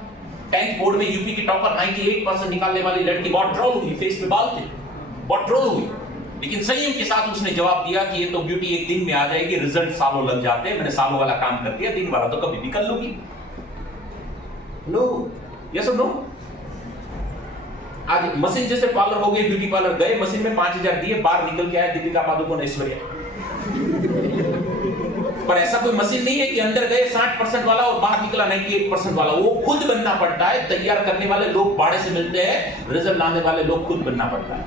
10th बोर्ड में यूपी की टॉपर 98% निकालने वाली लड़की बहुत ट्रोल हुई, फेस पे बाल थे, बहुत ट्रोल हुई। लेकिन संयम के साथ उसने जवाब दिया कि ये तो ब्यूटी एक दिन में आ जाएगी, रिजल्ट सालों लग जाते हैं, मैंने सालों वाला काम कर दिया, दिन वाला तो कभी भी कर लूंगी। नो, यस और नो? आज मशीन जैसे पार्लर हो गई, ब्यूटी पार्लर गए, मशीन में 5000 दिए, बाहर निकल के आया दीपिका पादुकोण, ऐश्वर्या। पर ऐसा कोई मशीन नहीं है कि अंदर गए 60% वाला और बाहर निकला 98% वाला। वो खुद बनना पड़ता है। तैयार करने वाले लोग बाड़े से मिलते हैं, रिजल्ट लाने वाले लोग खुद बनना पड़ता है।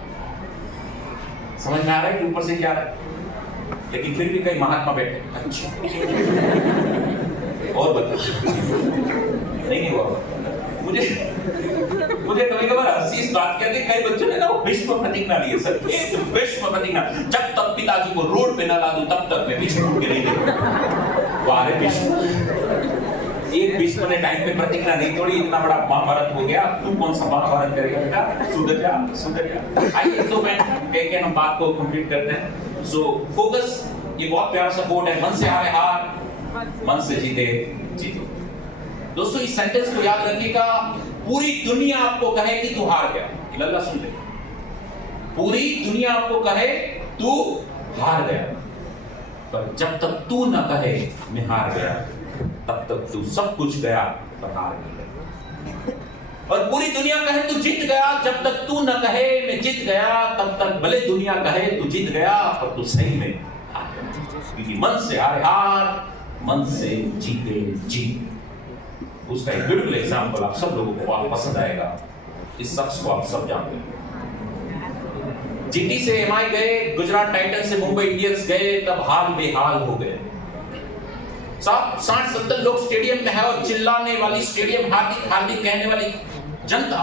समझ में आ रहा है कि ऊपर से क्या आ रहा है? लेकिन फिर भी कई महात्मा बैठे, अच्छा और बता नहीं हुआ। मुझे कभी-कभार हंसी इस बात की आती है, कई बच्चों ने ना वो भीष्म प्रतिज्ञा ली है सर, एक भीष्म प्रतिज्ञा, जब तक पिताजी को रोड पे ना ला दूं तब तक मैं भीष्म के नहीं देखूंगा। वाह रे भीष्म, एक भीष्म ने टाइम पे प्रतिज्ञा नहीं तोड़ी, इतना बड़ा महाभारत हो गया, तू कौन सा महाभारत करेगा बेटा? सुधर जा। आइए तो मैं कह के हम बात को कंप्लीट करते हैं। सो फोकस, ये बहुत प्यारा सा कोट है, मन से हारे हार, मन से जीते जीतो। दोस्तों इस सेंटेंस को याद रखिएगा, पूरी दुनिया आपको कहे कि तू हार गया, लल्ला सुन ले, पूरी दुनिया आपको कहे तू हार गया, पर जब तक तू न कहे मैं हार गया, तब तक तू सब कुछ गया पर हार गया। और पूरी दुनिया कहे तू जीत गया, जब तक तू न कहे मैं जीत गया, तब तक भले दुनिया कहे तू जीत गया, पर तू सही में हार गया। क्योंकि मन से हारे हार, मन से जीते जीत। उसका एक ब्यूटीफुल एग्जाम्पल आप सब लोगों को बहुत पसंद आएगा। इस शख्स को आप सब जानते हैं। जीटी से एमआई गए, गुजरात टाइटंस से मुंबई इंडियंस गए, तब हाल बेहाल हो गए। 60-70 लोग स्टेडियम में है और चिल्लाने वाली, स्टेडियम हार्दिक हार्दिक कहने वाली जनता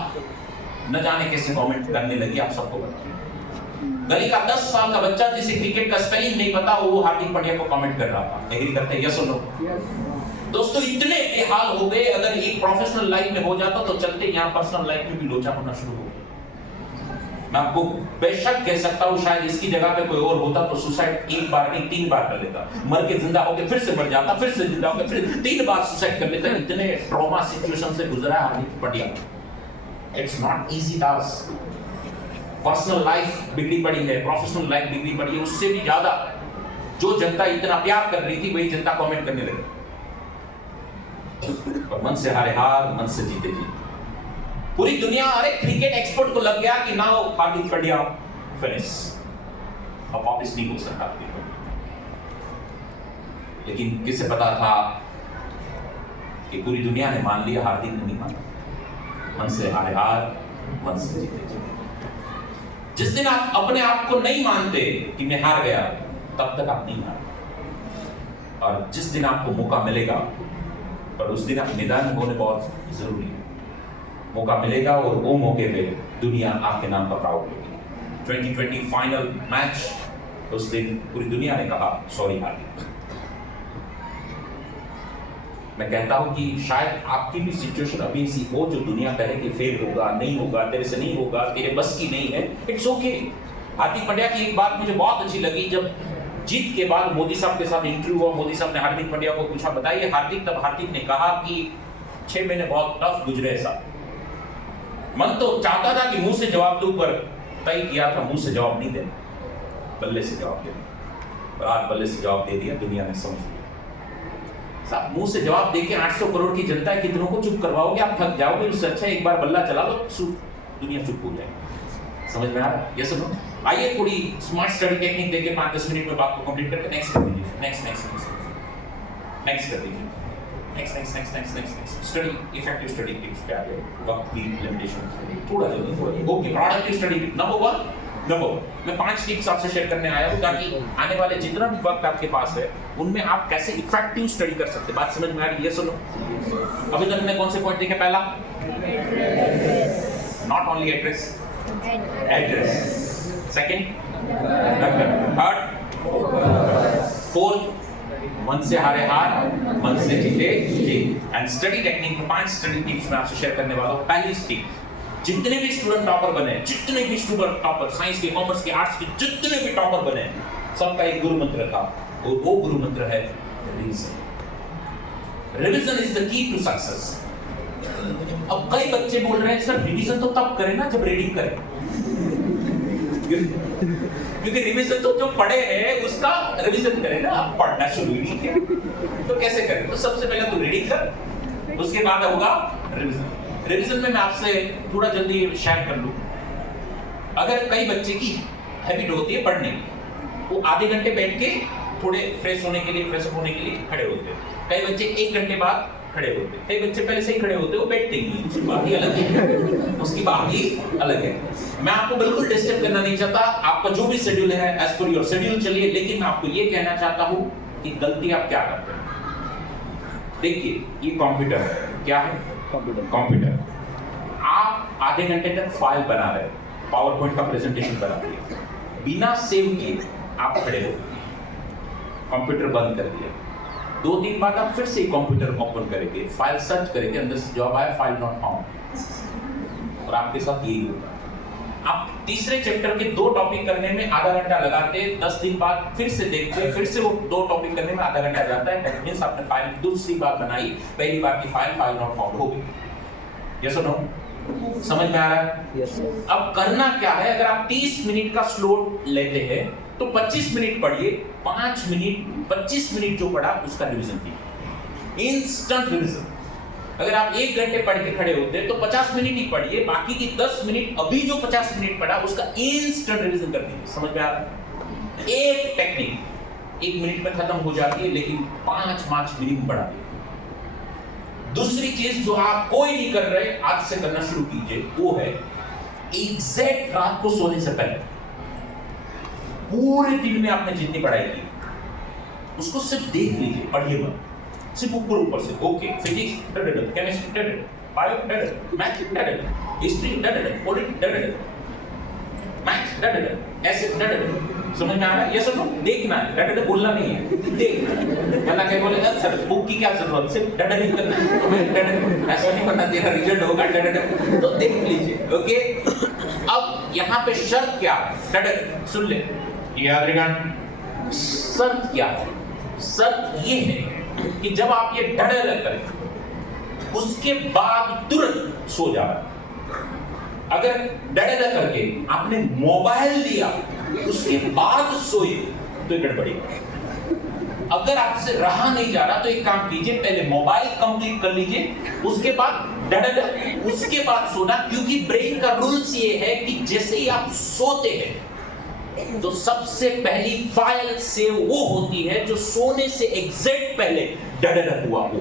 न जाने कैसे कमेंट करने लगी, आप सबको बता। गली का 10 साल का बच्चा जिसे क्रिकेट का स्पेलिंग नहीं पता, वो हार्दिक पांड्या को कमेंट कर रहा था। एग्री करते हैं? यस और नो? दोस्तों इतने बेहाल हो गए, अगर एक प्रोफेशनल लाइफ में हो जाता तो चलते, यहाँ पर्सनल लाइफ में भी लोचा होना शुरू हो गया। मैं आपको बेशक कह सकता हूँ, शायद इसकी जगह पे कोई और होता तो सुसाइड 1 बार नहीं 3 बार कर लेता, मर के जिंदा होके फिर से मर जाता, फिर से जिंदा होके फिर 3 बार सुसाइड कर लेता। इतने ट्रॉमा सिचुएशन से गुजरा है Hardik Pandya. It's not easy task. Personal life बिगड़ी पड़ी है, प्रोफेशनल लाइफ बिगड़ी पड़ी है, उससे भी ज्यादा जो जनता इतना प्यार कर रही थी वही जनता कमेंट करने लगी। और मन से हारे हार, मन से जीते जीत। पूरी दुनिया अरे क्रिकेट एक्सपर्ट को लग गया कि नाउ हार्दिक पांड्या फिनिश, अब वापस नहीं हो सकता। लेकिन किसे पता था कि पूरी दुनिया ने मान लिया, हार्दिक ने नहीं माना। मन से हारे हार, मन से जीते जीत। जिस दिन आप अपने आप को नहीं मानते कि मैं हार गया, तब तक आप नहीं हार। और जिस दिन आपको मौका मिलेगा, पर उस दिन आप निदान होने बहुत जरूरी है। मौका मिलेगा और वो मौके पे दुनिया आपके नाम का प्राउड होगी। 2020 फाइनल मैच, उस दिन पूरी दुनिया ने कहा सॉरी हार्दिक। मैं कहता हूं कि शायद आपकी भी सिचुएशन अभी ऐसी हो जो दुनिया कहे कि फेल होगा, नहीं होगा, तेरे से नहीं होगा, तेरे बस की नहीं है। It's okay. हार्दिक पांड्या की एक बात मुझे बहुत अच्छी लगी, जब जीत के बाद मोदी साहब के साथ इंटरव्यू हुआ, मोदी साहब ने हार्दिक पांड्या को पूछा बताइए हार्दिक, तब हार्दिक ने कहा कि 6 महीने बहुत टफ गुजरे साहब। मन तो चाहता था कि मुंह से जवाब दूं, पर तय किया था मुंह से जवाब नहीं देना, बल्ले से जवाब देना। और आज बल्ले से जवाब दे दिया, दुनिया ने समझ लिया। साहब मुंह से जवाब देके 800 करोड़ की जनता है, कितनों को चुप करवाओगे? आप थक जाओगे। उससे अच्छा एक बार बल्ला चला लो, दुनिया चुप हो जाएगी। समझ में आ रहा है? यस और नो? आइए थोड़ी स्मार्ट स्टडी टेक्निक देके 5-10 मिनट में बात को कंप्लीट करके नेक्स्ट कर दीजिए। नेक्स्ट कर दीजिए। Next study effective study tips क्या है, वक्त की लिमिटेशन, थोड़ा जल्दी ओके। प्रोडक्टिव स्टडी नंबर 1 मैं 5 टिप्स आपसे शेयर करने आया हूँ ताकि आने वाले जितना भी वक्त आपके पास है उनमें आप कैसे इफेक्टिव स्टडी कर सकते हैं। बात समझ में आ रही है? सुनो, अभी तक मैं कौन से पॉइंट देखे? पहला not only address, second third, fourth मन से हारे हार, मन से जीते जीत। एंड स्टडी टेक्निक में 5 स्टडी टिप्स मैं आपसे शेयर करने वाला हूँ। पहली टिप, जितने भी स्टूडेंट टॉपर बने, जितने भी स्टूडेंट टॉपर, साइंस के, कॉमर्स के, आर्ट्स के, जितने भी टॉपर बने, सबका एक गुरु मंत्र था और वो गुरु मंत्र है revision. Revision is the key to success. अब कई बच्चे बोल रहे हैं सर रिवीजन तो तब करें ना जब रीडिंग करें, क्योंकि रिवीजन तो जो पढ़े हैं उसका रिवीजन करें ना। आप पढ़ना शुरू ही नहीं किया तो कैसे करें? तो सबसे पहले तो रीडिंग कर, उसके बाद होगा रिवीजन। रिवीजन में मैं आपसे थोड़ा जल्दी शेयर कर लूं, अगर कई बच्चे की हैबिट होती है पढ़ने की, वो आधे घंटे बैठ के थोड़े फ्रेश होने के लिए, फ्रेश होने के लिए खड़े होते हैं। कई बच्चे 1 घंटे बाद खड़े होते हैं, कई बच्चे पहले से ही खड़े होते हैं, वो बैठते ही नहीं, उसकी बात ही अलग है, उसकी बात ही अलग है। मैं आपको बिल्कुल डिस्टर्ब करना नहीं चाहता, आपका जो भी शेड्यूल है एज पर योर शेड्यूल चलिए, लेकिन मैं आपको ये कहना चाहता हूँ कि गलती आप क्या करते हैं। देखिए ये कंप्यूटर है, क्या है? कंप्यूटर। आप आधे घंटे तक फाइल बना रहे, पावर पॉइंट का प्रेजेंटेशन बना रहे, बिना सेव किए आप खड़े हो, कंप्यूटर बंद कर दिया, 2-3 बार आप फिर से कंप्यूटर ओपन करेंगे, फाइल सर्च करेंगे, अंदर से जवाब आया फाइल नॉट फाउंड, और आपके साथ यही होगा। आप तीसरे चैप्टर के 2 टॉपिक करने में आधा घंटा लगाते, 10 दिन बाद फिर से देखते, फिर से वो 2 टॉपिक करने में आधा घंटा जाता है। दैट मींस आपने फाइल दूसरी बार बनाई, पहली बार की फाइल नॉट फाउंड हो गई। यस और नो? समझ में आ रहा है? Yes sir. अब करना क्या है, अगर आप 30 मिनट का स्लॉट लेते हैं तो 25 मिनट पढ़िए, 5 मिनट 25 मिनट जो पढ़ा उसका रिवीजन कीजिए, इंस्टेंट रिवीजन। अगर आप 1 घंटे पढ़ के खड़े होते हैं तो 50 मिनट ही पढ़िए, बाकी की 10 मिनट अभी जो 50 मिनट पढ़ा उसका इंस्टेंट रिवीजन कर दीजिए। समझ में आ रहा है? एक टेक्निक 1 मिनट में खत्म हो जाती है, लेकिन 5 मिनट बढ़ा दी। दूसरी चीज जो आप कोई नहीं कर रहे, आज से करना शुरू कीजिए, वो है एग्जैक्ट रात को सोने से पहले पूरे दिन में आपने जितनी पढ़ाई की उसको सिर्फ देख लीजिए, पढ़िए मत, सिर्फ ऊपर से। Okay, physics chemistry bio maths history politics maths ऐसे समझ में आ रहा है? ये सब देखना है, बोलना नहीं है, देखना। अल्लाह क्या बोलेगा, सर बुक की क्या जरूरत, सिर्फ ही करना, ऐसा नहीं करना, तेरा रिजल्ट होगा तो देख लीजिए। ओके, अब यहाँ पे शर्त क्या है? सुन ले, याद रखना, शर्त क्या है? शर्त ये है कि जब आप ये करें उसके बाद तुरंत सो जाना। अगर डरे करके आपने मोबाइल लिया उसके बाद सोए तो गड़बड़ी। अगर आपसे रहा नहीं जा रहा तो एक काम कीजिए, पहले मोबाइल कंप्लीट कर लीजिए, उसके बाद डरे, उसके बाद सोना। क्योंकि ब्रेन का रूल्स ये है कि जैसे ही आप सोते हैं तो सबसे पहली फाइल सेव वो होती है जो सोने से एग्जैक्ट पहले डरे हुआ हो।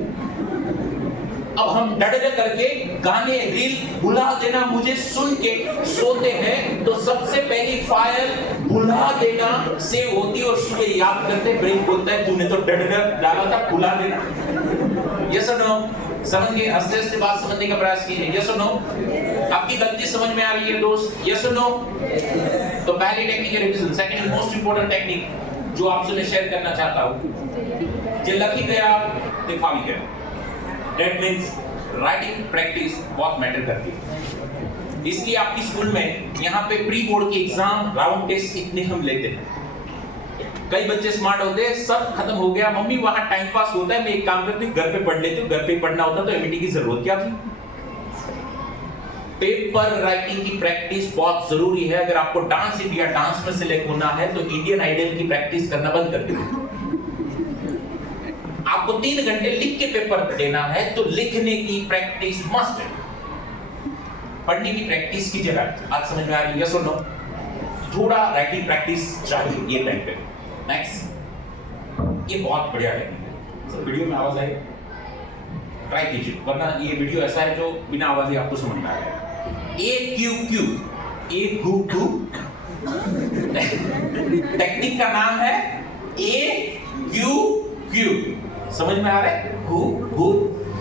अब हम डरे करके गाने रील भुला देना मुझे सुन के सोते हैं तो सबसे पहली फाइल भुला देना सेव होती है, और सुबह याद करते ब्रेन बोलता है तूने तो डरे डाला था, भुला देना। यस और नो? समझ गए? आस्ते आस्ते बात समझने का प्रयास कीजिए। यस और नो? आपकी गलती समझ में आ रही है दोस्त? यस और नो? तो पहली टेक्निक है revision. Second most important technique जो आपसे मैं शेयर करना चाहता हूं, जे लकी गया ते फावी गया। That means राइटिंग प्रैक्टिस बहुत मैटर करती है। इसलिए आपकी स्कूल में यहाँ पे प्री बोर्ड के एग्जाम, राउंड टेस्ट इतने हम लेते हैं। कई बच्चे स्मार्ट होते हैं, सब खत्म हो गया मम्मी, वहां टाइम पास होता है, मैं एक काम करती हूँ घर पे पढ़ लेती हूँ। घर पे पढ़ना होता तो एमईटी की जरूरत क्या थी? पेपर राइटिंग की प्रैक्टिस बहुत जरूरी है। अगर आपको डांस इंडिया डांस में सिलेक्ट होना है तो इंडियन आइडल की प्रैक्टिस करना बंद कर दीजिए। आपको 3 घंटे लिख के पेपर देना है तो लिखने की प्रैक्टिस मस्ट है, पढ़ने की प्रैक्टिस की जगह। आज समझ में आ रही है? यस और नो? थोड़ा राइटिंग प्रैक्टिस चाहिए ये टाइम पे। नेक्स्ट, ये बहुत बढ़िया है। वीडियो में आवाज आई? ट्राई कीजिए, वरना ये वीडियो ऐसा है जो बिना आवाज आपको समझ में आएगा। ए क्यू क्यू, ए क्यू क्यू टेक्निक का नाम है ए क्यू क्यू। समझ में आ रहा है? Who who.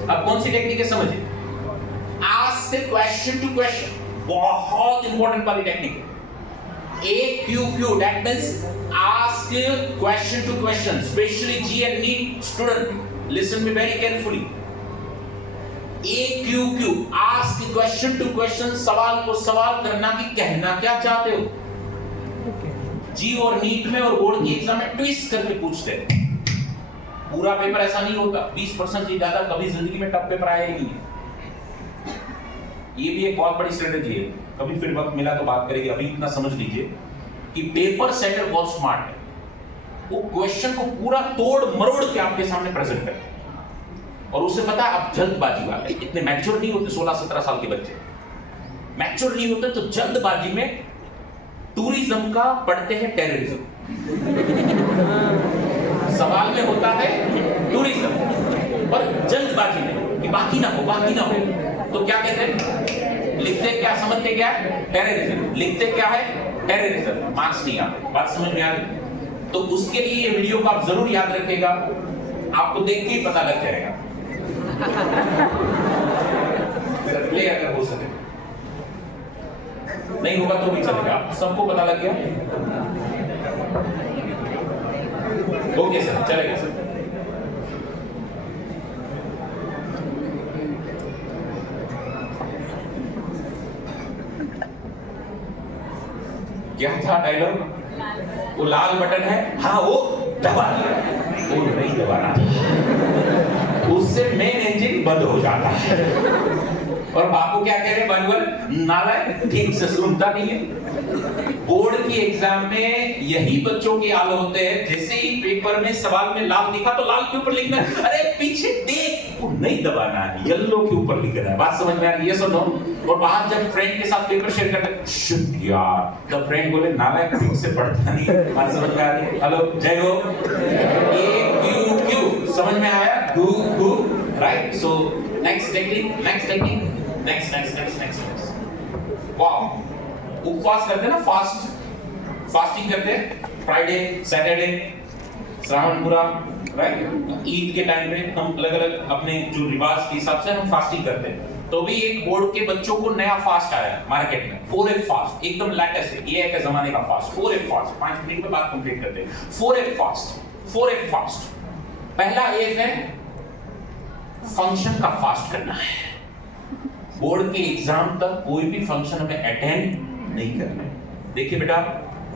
अब कौन सी टेक्निक है समझिए, आस्क क्वेश्चन टू क्वेश्चन, बहुत इंपॉर्टेंट वाली टेक्निक है। A Q Q, that means ask question to question, especially G and NEET student. Listen me very carefully. A Q Q, ask question to question, सवाल को सवाल करना कि कहना क्या चाहते हो। G और NEET में और बोर्ड की एग्जाम में ट्विस्ट करके पूछते हैं। पूरा पेपर ऐसा नहीं होता, 20% से ज्यादा कभी जिंदगी में टफ पेपर आया ही नहीं है। ये भी एक बहुत बड़ी स्ट्रेटेजी है, कभी फिर वक्त मिला तो बात करेंगे। अभी इतना समझ लीजिए कि पेपर सेटर बहुत स्मार्ट है, वो क्वेश्चन को पूरा तोड़ मरोड़ के आपके सामने प्रेजेंट करते हैं और उसे पता है आप जल्दबाजी वाले, इतने मैच्योर नहीं होते। 16-17 साल के बच्चे मैच्योर नहीं होते, तो जल्दबाजी में टूरिज्म का पढ़ते हैं टेररिज्म। सवाल में होता है टूरिज्म, पर जल्दबाजी में कि बाकी ना हो, बाकी ना हो, तो क्या कहते हैं, लिखते क्या समझते क्या है, टेररिज्म। लिखते क्या है, टेररिज्म, मार्क्स नहीं आते। बात समझ में आ रही? तो उसके लिए ये वीडियो को आप जरूर याद रखिएगा, आपको देख के ही पता लग जाएगा। ले अगर हो सके, नहीं होगा तो भी चलेगा, सबको पता लग गया। ओके सर, चलेगा सर। क्या था डायलॉग? वो लाल बटन है, हाँ वो दबा लिया, वो नहीं दबाना था, उससे मेन इंजन बंद हो जाता है। और बापू क्या कह रहे हैं, बनवर नालायक, ठीक से सुनता नहीं है। बोर्ड की एग्जाम में यही बच्चों के हाल होते हैं, जैसे ही पेपर में सवाल में लाल दिखा तो लाल के ऊपर लिखना है, अरे पीछे देख, वो नहीं दबाना है, येलो के ऊपर लिखना है। बात समझ में आ रही है? नो। और बाहर जब फ्रेंड के साथ पेपर शेयर करते हैं, शिट यार, तब फ्रेंड बोले नालायक, ठीक से पढ़ता नहीं। बात समझ में आ रही है? हेलो, जय हो। ए क्यू क्यू समझ में आया? Do do, right? So next technique, next technique, next. Wow, उपवास करते हैं ना, फास्टिंग करते हैं, फ्राइडे, सैटरडे, श्रावण पूरा, राइट? ईद के टाइम में हम अलग अलग अपने जो रिवाज के हिसाब से हम फास्टिंग करते हैं। तो भी एक बोर्ड के बच्चों को नया फास्ट आया मार्केट में, 4F फास्ट, एकदम लेटेस्ट है, ये के जमाने का फास्ट, 4F फास्ट। 5 मिनट में बात कंप्लीट करते हैं। 4F fast. पहला F है फंक्शन का फास्ट करना है। बोर्ड के एग्जाम तक कोई भी फंक्शन हमें अटेंड नहीं करना है। देखिए बेटा,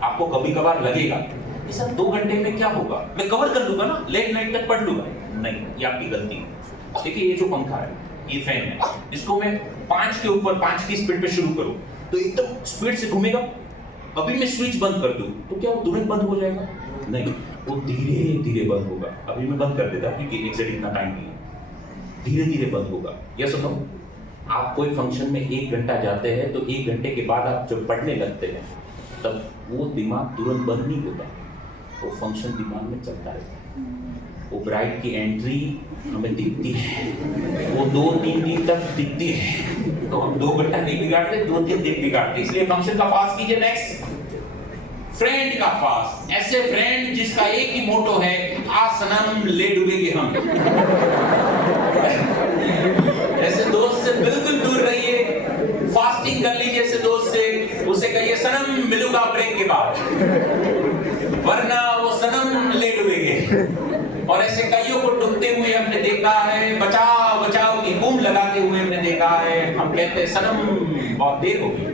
आपको कभी कभार लगेगा ये सब 2 घंटे में क्या होगा, मैं कवर कर लूंगा ना, लेट नाइट तक पढ़ लूंगा। नहीं, ये आपकी गलती है। देखिए ये जो पंखा है, ये फैन है, इसको मैं 5 के ऊपर 5 की स्पीड पे शुरू करूं तो एकदम स्पीड से घूमेगा। अभी मैं स्विच बंद कर दूं तो क्या वो तुरंत बंद हो जाएगा? नहीं, वो धीरे धीरे बंद होगा। अभी मैं बंद कर देता क्योंकि एग्जैक्ट इतना टाइम नहीं है, धीरे धीरे बंद होगा। यस और नो? आप कोई फंक्शन में 1 घंटा जाते हैं तो 1 घंटे के बाद आप जब पढ़ने लगते हैं तब वो दिमाग तुरंत बंद नहीं होता, वो फंक्शन दिमाग में चलता रहता है। वो ब्राइड की एंट्री हमें दिखती है, वो 2-3 दिन तक दिखती है, तो हम 2 घंटा नहीं बिगाड़ते, 2-3 दिन बिगाड़ते। इसलिए फंक्शन का फास्ट कीजिए। नेक्स्ट, फ्रेंड का फास्ट। ऐसे फ्रेंड जिसका एक ही मोटो है, आ सनम ले डूबेंगे हम। ऐसे दोस्त से बिल्कुल दूर रहिए, फास्टिंग कर लीजिए ऐसे दोस्त से, उसे कहिए सनम मिलूंगा ब्रेक के बाद, वरना वो सनम ले डूबेंगे। और ऐसे कईयों को डूबते हुए हमने देखा है, बचाओ बचाओ की बूम लगाते हुए हमने देखा है। हम कहते हैं सनम बहुत देर हो गई,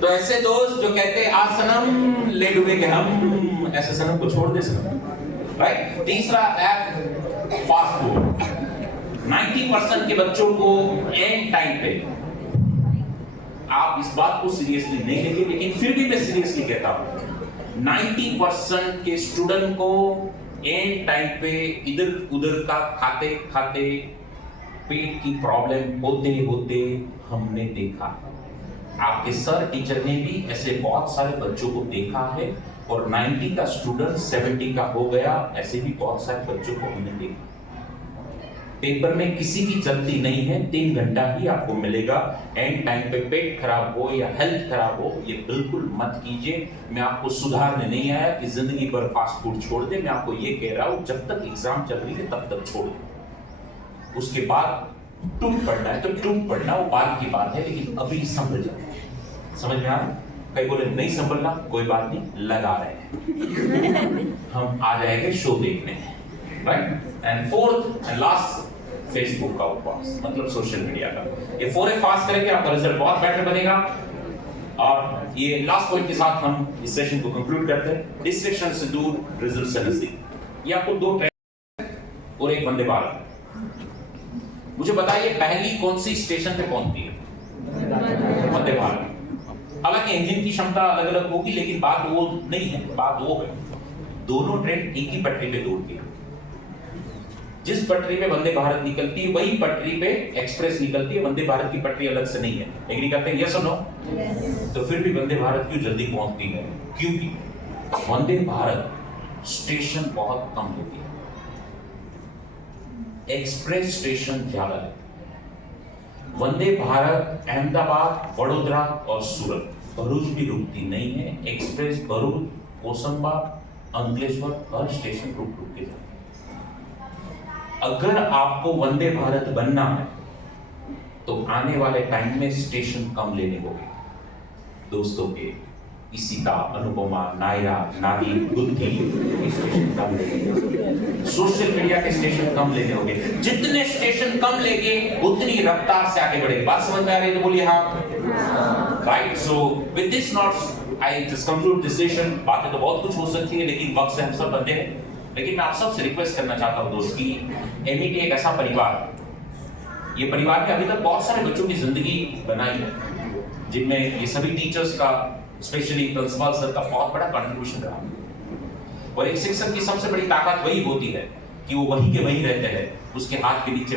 तो ऐसे दोस्त जो कहते हैं आ सनम ले डूबेंगे हम, ऐसे सनम को छोड़ दे सनम, राइट? तीसरा ऐप फास्ट बोर्ड। 90% के बच्चों को एंड टाइम पे, आप इस बात को सीरियसली नहीं लेंगे लेकिन फिर भी मैं सीरियसली कहता हूं, 90% के स्टूडेंट को एंड टाइम पे इधर उधर का खाते खाते पेट की प्रॉब्लम होते होते हमने देखा। आपके सर टीचर ने भी ऐसे बहुत सारे बच्चों को देखा है, और 90 का स्टूडेंट 70 का हो गया, ऐसे भी बहुत सारे बच्चों को हमने देखा। पेपर में किसी की जल्दी नहीं है, 3 घंटा ही आपको मिलेगा। एंड टाइम पे पेट खराब हो या हेल्थ खराब हो, ये बिल्कुल मत कीजिए। मैं आपको सुधारने नहीं आया कि जिंदगी भर फास्ट फूड छोड़ दे, मैं आपको ये कह रहा हूं जब तक एग्जाम चल रही है तब तक छोड़ दे। उसके बाद टूट पड़ना है तो टूट पड़ना, वो बाद की बात है, लेकिन अभी संभल जाओ। समझ में आ रहा? कई बोले नहीं संभलना, कोई बात नहीं, लगा रहे हैं हम आ जाएंगे शो देखने, right. And fourth and last, Facebook का उपवास, मतलब सोशल मीडिया का। ये 4 फास्ट करेंगे, आपका रिजल्ट बहुत बेटर बनेगा। और ये लास्ट पॉइंट के साथ हम इस सेशन को कंक्लूड करते हैं। डिस्ट्रैक्शन से दूर, रिजल्ट से नजदीक। ये आपको 2 ट्रेन और एक वंदे भारत। मुझे बताइए पहली कौन सी स्टेशन पे पहुंचती है? वंदे भारत। हालांकि इंजन की क्षमता अलग अलग होगी, लेकिन बात वो नहीं है, बात वो है दोनों ट्रेन एक ही पटरी पे दौड़ती है। जिस पटरी पे वंदे भारत निकलती है वही पटरी पे एक्सप्रेस निकलती है, वंदे भारत की पटरी अलग से नहीं है। एग्री करते हैं? यस और नो? तो फिर भी वंदे भारत क्यों जल्दी पहुंचती है? क्योंकि वंदे भारत स्टेशन बहुत कम होती है, एक्सप्रेस स्टेशन ज्यादा है। वंदे भारत अहमदाबाद, वडोदरा और सूरत, भरूच भी रुकती नहीं है। एक्सप्रेस भरूच, कोसंबा, अंकलेश्वर हर स्टेशन रुक रुक के जाती है। अगर आपको वंदे भारत बनना है तो आने वाले टाइम में स्टेशन कम लेने होंगे। दोस्तों के इसिता, अनुपमा, नायरा, नादी, बुद्धि, स्टेशन कम लेंगे। सोशल मीडिया के स्टेशन कम लेने होंगे। जितने स्टेशन कम लेंगे उतनी रफ्तार से आगे बढ़ेंगे। बात समझ में आ रही है तो बोलिए हाँ। Right. So with this notes I just conclude this session. बातें तो बहुत कुछ हो सकती है, लेकिन वक्त से हम सब बंधे हैं। लेकिन मैं आप सबसे रिक्वेस्ट करना चाहता हूं दोस्त कि एमईटी एक ऐसा परिवार, ये परिवार ने अभी तक बहुत सारे बच्चों की जिंदगी बनाई है, जिनमें ये सभी टीचर्स का, स्पेशली प्रिंसिपल सर का बहुत बड़ा कंट्रीब्यूशन रहा। और एक शिक्षक की सबसे बड़ी ताकत वही होती है कि वो वहीं के वहीं रहते हैं, उसके हाथ के नीचे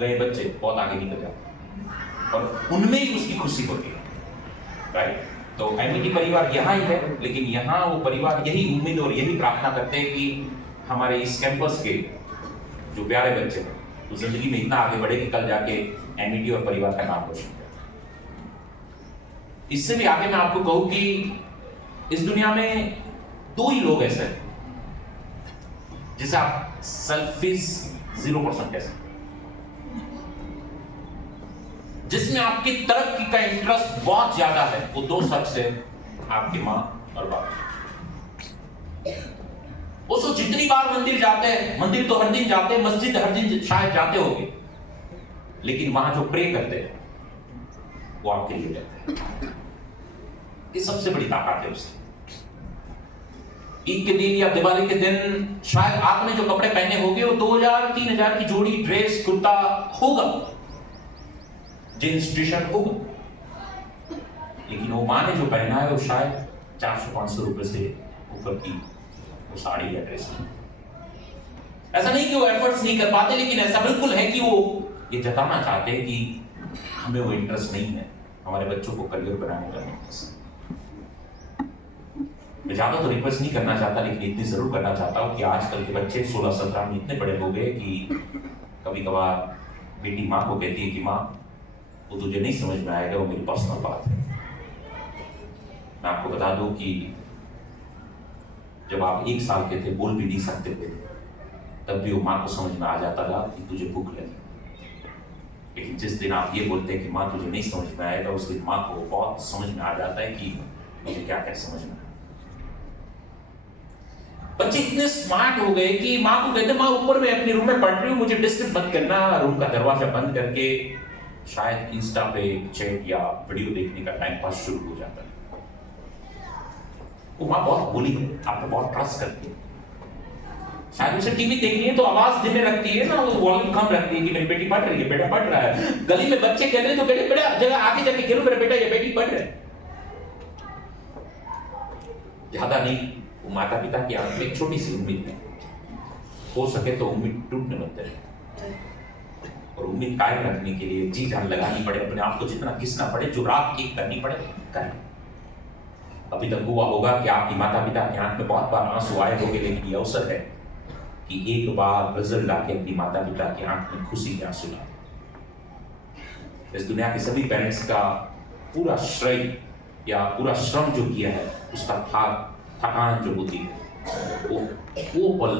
गए बच्चे बहुत आगे निकल जाते हैं और उनमें ही उसकी खुशी होती है, राइट। तो एमईटी परिवार यहाँ ही है, लेकिन यहाँ वो परिवार यही उम्मीद और यही प्रार्थना करते हैं कि हमारे इस कैंपस के जो प्यारे बच्चे हैं वो जिंदगी में इतना आगे बढ़े कि कल जाके एमईटी और परिवार का नाम रोशन करें। इससे भी आगे मैं आपको कहूं कि इस दुनिया में 2 ही लोग ऐसे हैं जिसे आप सेल्फिश 0% कह सकते, जिसमें आपकी तरक्की का इंटरेस्ट बहुत ज्यादा है। वो 2 शख्स है, आपकी मां और बाप। उसको जितनी बार मंदिर जाते हैं, मंदिर तो हर दिन जाते हैं, मस्जिद हर दिन शायद जाते होंगे, लेकिन वहां जो प्रे करते हैं वो आपके लिए रहते हैं। ये सबसे बड़ी ताकत है उसकी। ईद के दिन या दिवाली के दिन शायद आपने जो कपड़े पहने होंगे वो 2000-3000 की जोड़ी ड्रेस, कुर्ता होगा, जींस टी शर्ट होगा, लेकिन वो माँ ने जो पहना है वो शायद 400-500 रुपए से ऊपर की वो साड़ी या ड्रेस। ऐसा नहीं कि वो एफर्ट्स नहीं कर पाते, लेकिन ऐसा बिल्कुल है कि वो ये जताना चाहते हैं कि हमें वो इंटरेस्ट नहीं है, हमारे बच्चों को करियर बनाने का इंटरेस्ट। मैं ज्यादा तो रिक्वेस्ट नहीं करना चाहता, लेकिन इतनी जरूर करना चाहता हूँ कि आजकल के बच्चे 16-17 में इतने बड़े हो गए कि कभी कभार बेटी माँ को कहती है कि माँ वो तुझे नहीं समझ में आएगा, वो मेरी पर्सनल बात है। मैं आपको बता दूं कि जब आप 1 साल के थे, बोल भी नहीं सकते थे, तब भी वो माँ को समझ में आ जाता था कि तुझे भूख लगी। लेकिन जिस दिन आप ये बोलते हैं कि माँ तुझे नहीं समझ में आएगा, उस दिन माँ को बहुत समझ में आ जाता है कि मुझे क्या क्या समझ में। बच्चे इतने स्मार्ट हो गए कि माँ को कहते, माँ ऊपर में अपने रूम में पढ़ रही हूँ, मुझे डिस्टर्ब मत करना। रूम का दरवाजा बंद करके शायद इंस्टा पे चैट या वीडियो देखने का टाइम पास शुरू हो जाता है। वो माँ बहुत भोली है, आप पे बहुत ट्रस्ट करती है। शायद उसे टीवी देखनी है तो आवाज धीमे रखती है ना, वो वॉल्यूम कम रखती है कि मेरी बेटी पढ़ रही है, बेटा पढ़ रहा है। गली में बच्चे खेल रहे तो बेटे बेटा जगह आगे जाके खेलो, मेरा बेटा या बेटी पढ़ रहे है। ज्यादा नहीं, वो माता पिता की आंख में एक छोटी सी उम्मीद है, हो सके तो उम्मीद टूटने मत दें, और उम्मीद कायम रखने के लिए जी जान लगानी पड़े, अपने आप को जितना घिसना पड़े, जो रात एक करनी पड़े करें। अभी तक हुआ होगा कि आपकी माता पिता की आंख में बहुत बार आंसू आए होंगे, लेकिन ये अवसर है कि एक बार रिजल्ट आके अपनी माता पिता की आंख में खुशी के आंसू ला। इस दुनिया के सभी पेरेंट्स का पूरा श्रेय या पूरा श्रम जो किया है, उसका थकान जो होती है, वो पल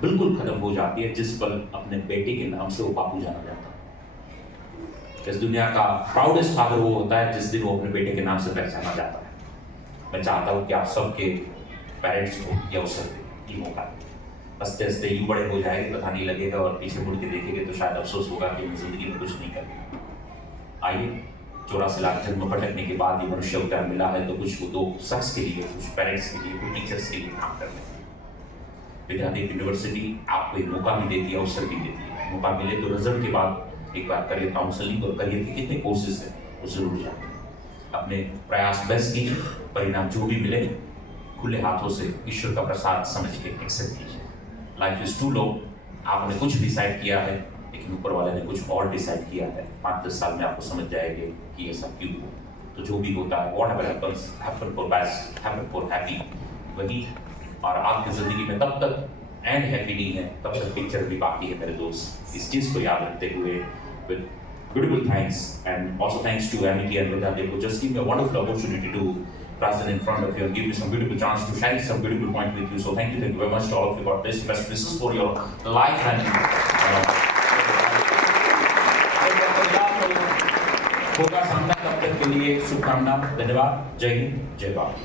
बिल्कुल खत्म हो जाती है जिस पल अपने बेटे के नाम से वो बापू जाना जाता है। इस दुनिया का प्राउडेस्ट फादर वो होता है जिस दिन वो अपने बेटे के नाम से पहचाना जाता है। मैं चाहता हूँ कि आप सबके पेरेंट्स को यह अवसर दें, ये मौका दें। हंसते हंसते यूं बड़े हो जाएंगे, पता नहीं लगेगा, और पीछे मुड़ के देखेंगे तो शायद अफसोस होगा कि जिंदगी में कुछ नहीं कर। आइए, 84 लाख जन्म भटकने के बाद ये मनुष्य अवतार मिला है, तो कुछ वो दो शख्स के लिए, कुछ पेरेंट्स के लिए, कुछ टीचर्स के लिए काम कर लें। विद्यादीप यूनिवर्सिटी आपको एक मौका भी देती है, अवसर भी देती है। मौका मिले तो रिजल्ट के बाद एक बार करियर काउंसलिंग और करियर के कितने कोर्सेज हैं वो जरूर जाएं। अपने प्रयास बेस्ट कीजिए, परिणाम जो भी मिले खुले हाथों से ईश्वर का प्रसाद समझ के एक्सेप्ट कीजिए। लाइफ इज टू लॉन्ग, आपने कुछ डिसाइड किया है लेकिन ऊपर वाले ने कुछ और डिसाइड किया है। 5-10 साल में आपको समझ जाएंगे कि ये सब क्यों हो। तो जो भी होता है, whatever happens, happen for best, happen for happy, वही। और आपकी जिंदगी में तब तक एंड हैप्पी नहीं है, तब तक पिक्चर भी बाकी है मेरे दोस्त। इस चीज को याद रखते हुए with beautiful thanks, and also thanks to Amity and Vidyadip who just give me a wonderful opportunity to present in front of you and give me some beautiful chance to share some beautiful point with you. So thank you very much to all of you. God bless you. Best wishes for your life and होगा सामना तब तक के लिए शुभकामना। धन्यवाद। जय हिंद, जय भारत।